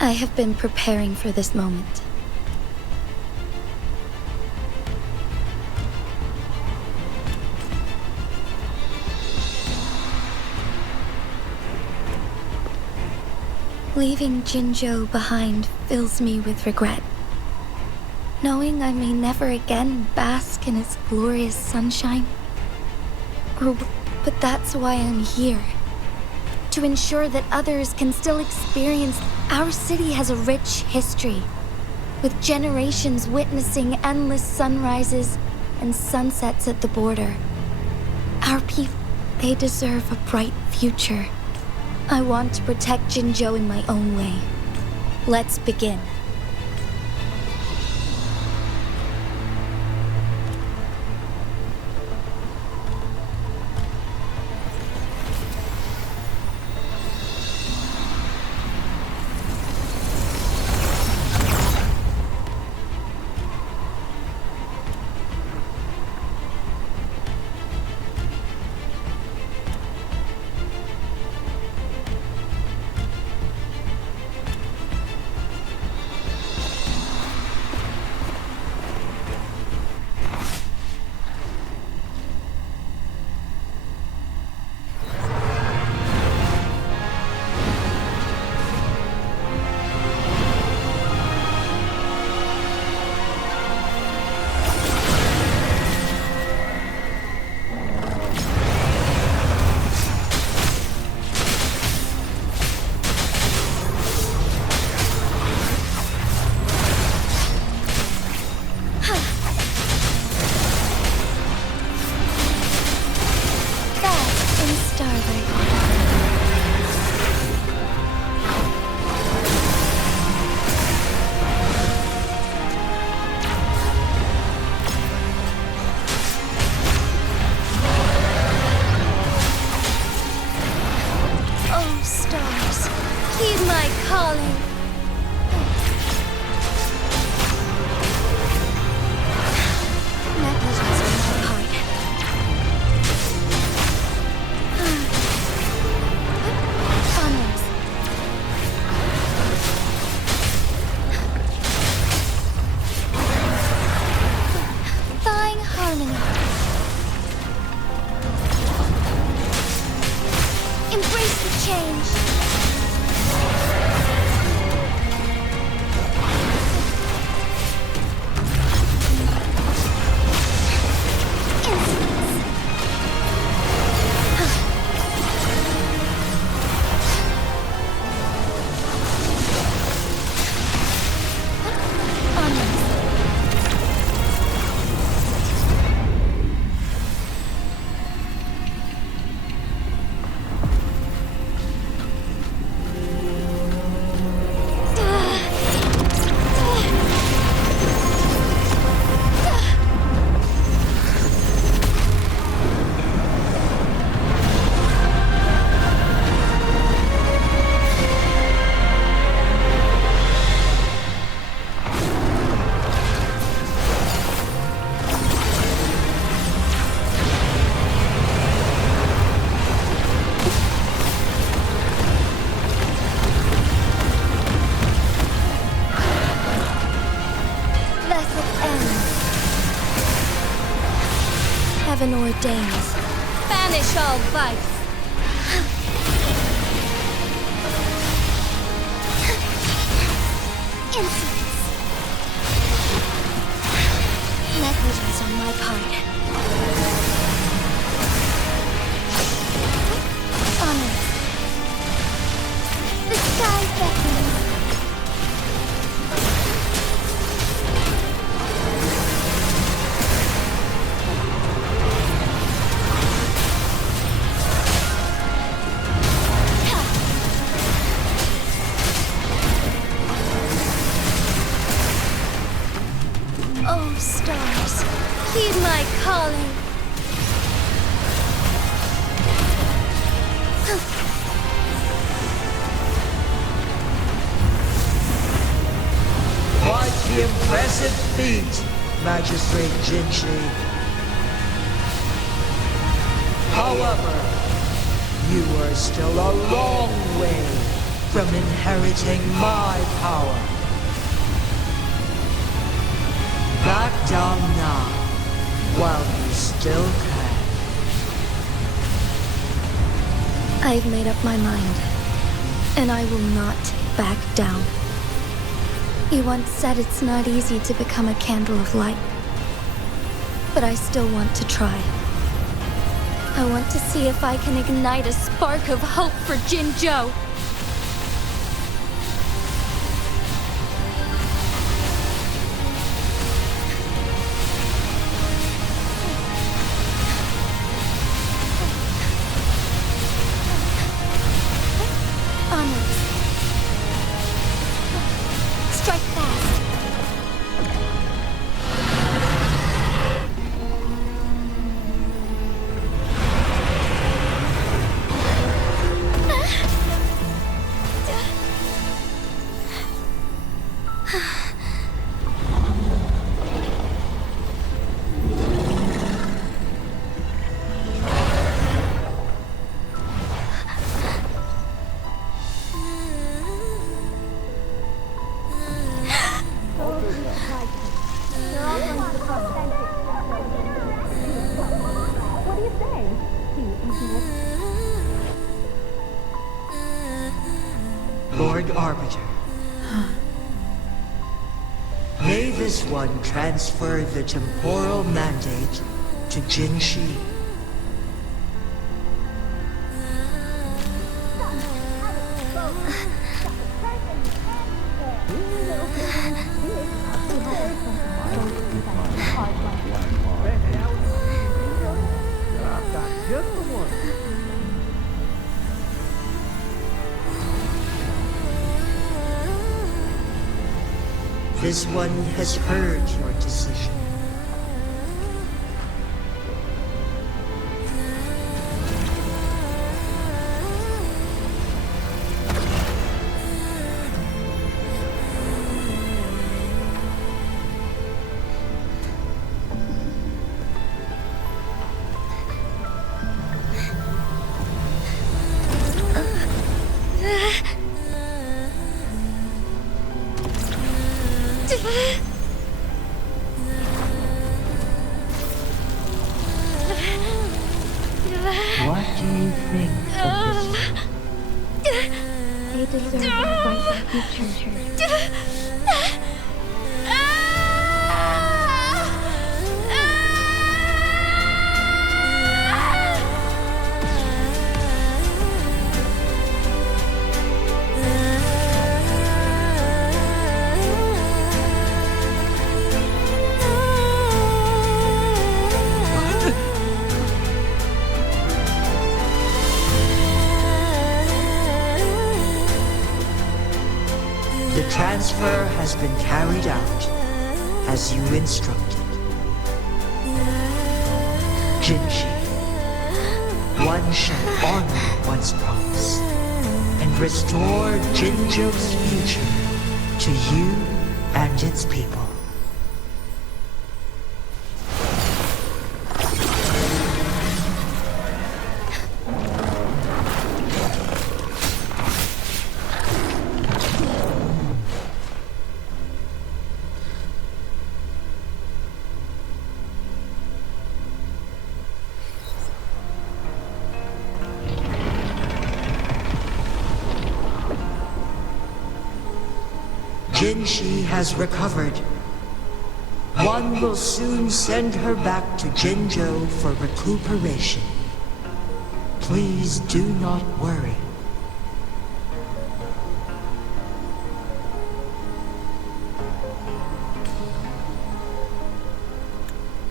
I have been preparing for this moment. Leaving Jinzhou behind fills me with regret. Knowing I may never again bask in its glorious sunshine. But that's why I'm here. To ensure that others can still experience. Our city has a rich history, with generations witnessing endless sunrises and sunsets at the border. Our people, they deserve a bright future. I want to protect Jinzhou in my own way. Let's begin. stars, heed my calling. Negligence on my part. Onwards. Thawing harmony. Embrace the change. Heaven ordains. Banish all vice. Insolence. Negligence on my part. Honor. The sky beckons. Oh, stars, heed my calling. Quite the impressive feat, Magistrate Jinhsi. However, you are still a long way from inheriting my power. Back down now, while you still can. I've made up my mind, and I will not back down. You once said it's not easy to become a candle of light, but I still want to try. I want to see if I can ignite a spark of hope for Jinzhou. Onwards. Strike fast. Lord Arbiter. May this one transfer the temporal mandate to Jinhsi. This one has heard your decision. What do you think of this? They deserve it right like you treasure. The transfer has been carried out as you instructed. Jinhsi, one shall honor one's promise and restore Jinzhou's future to you and its people. Jinhsi has recovered. One will soon send her back to Jinzhou for recuperation. Please do not worry.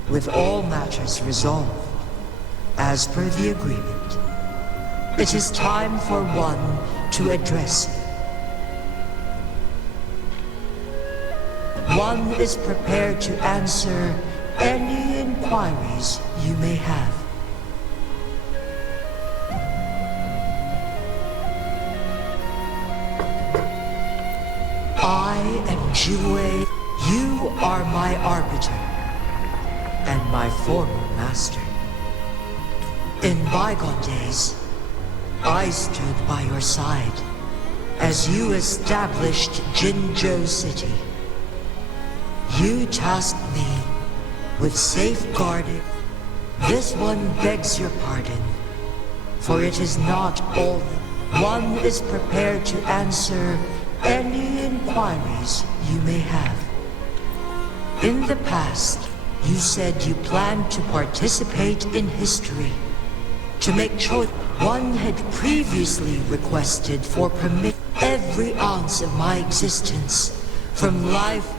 With all matters resolved, as per the agreement, it is time for one to address you. One is prepared to answer any inquiries you may have. I am Jue. You are my arbiter and my former master. In bygone days, I stood by your side as you established Jinzhou City. You tasked me with safeguarding. This one begs your pardon, for it is not all. One is prepared to answer any inquiries you may have. In the past, you said you planned to participate in history, to make choice. One had previously requested for permit every ounce of my existence, from life.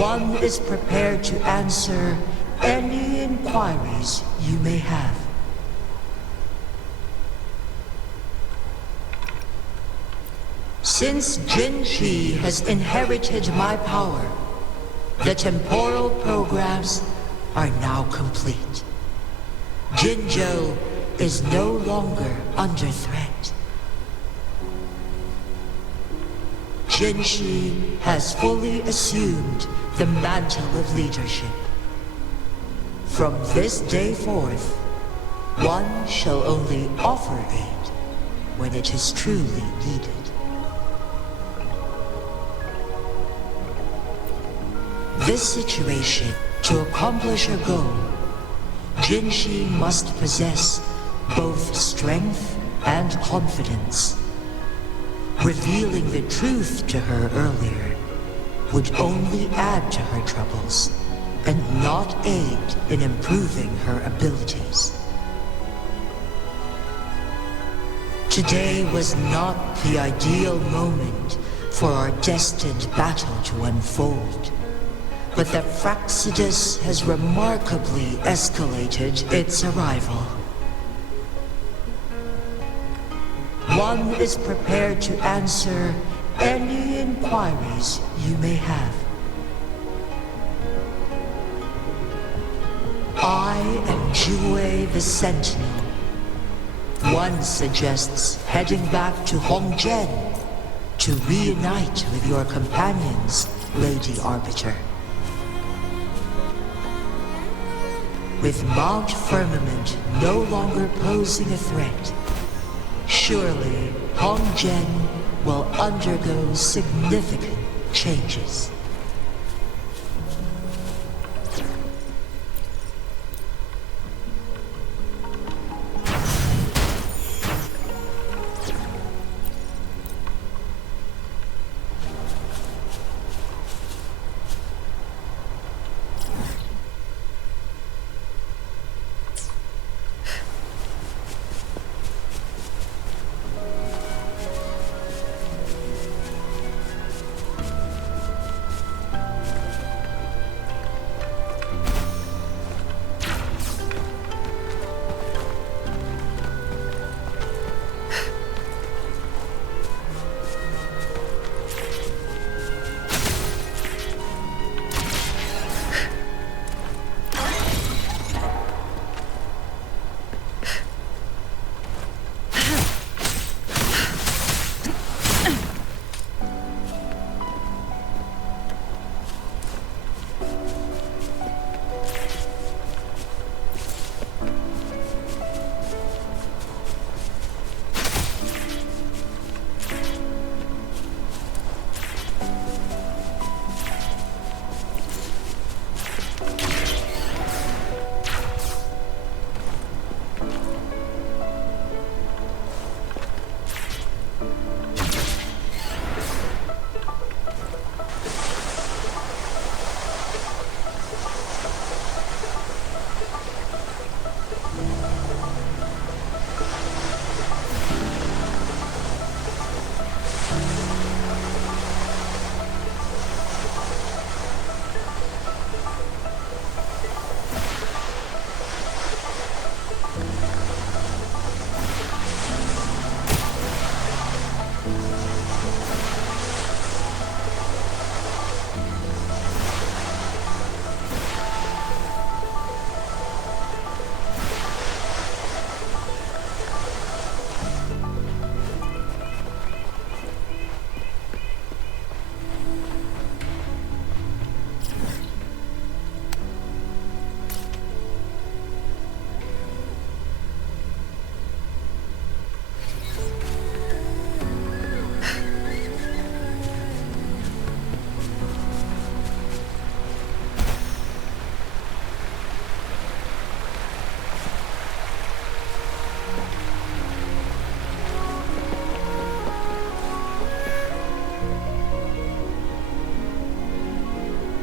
One is prepared to answer any inquiries you may have. Since Jinhsi has inherited my power, the temporal programs are now complete. Jinzhou is no longer under threat. Jinhsi has fully assumed the mantle of leadership. From this day forth, one shall only offer aid when it is truly needed. This situation, to accomplish her goal, Jinhsi must possess both strength and confidence. Revealing the truth to her earlier would only add to her troubles and not aid in improving her abilities. Today was not the ideal moment for our destined battle to unfold, but the Fraxidus has remarkably escalated its arrival. One is prepared to answer any inquiries you may have. I am Jue the Sentinel. One suggests heading back to Hongzhen to reunite with your companions, Lady Arbiter. With Mount Firmament no longer posing a threat, surely Hongzhen will undergo significant changes.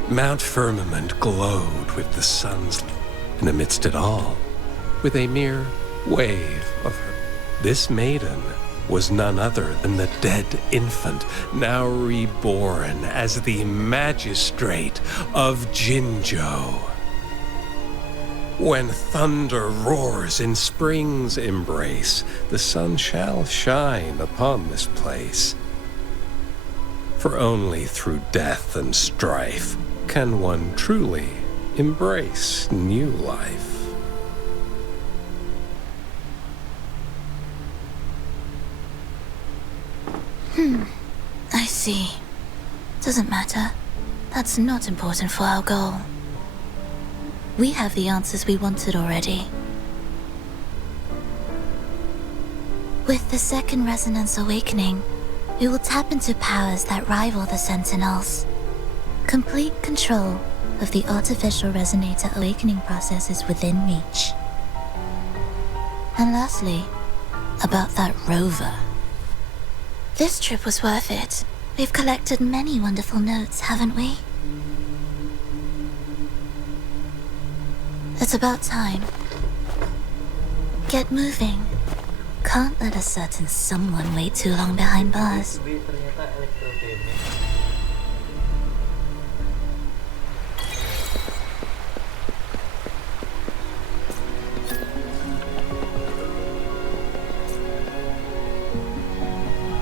Mount Firmament glowed with the sun's light, and amidst it all, with a mere wave of her, this maiden was none other than the dead infant, now reborn as the magistrate of Jinzhou. When thunder roars in spring's embrace, the sun shall shine upon this place. For only through death and strife can one truly embrace new life. I see. Doesn't matter. That's not important for our goal. We have the answers we wanted already. With the second resonance awakening, we will tap into powers that rival the Sentinels. Complete control of the artificial resonator awakening process is within reach. And lastly, about that rover. This trip was worth it. We've collected many wonderful notes, haven't we? It's about time. Get moving. Can't let a certain someone wait too long behind bars. Ternyata lategame.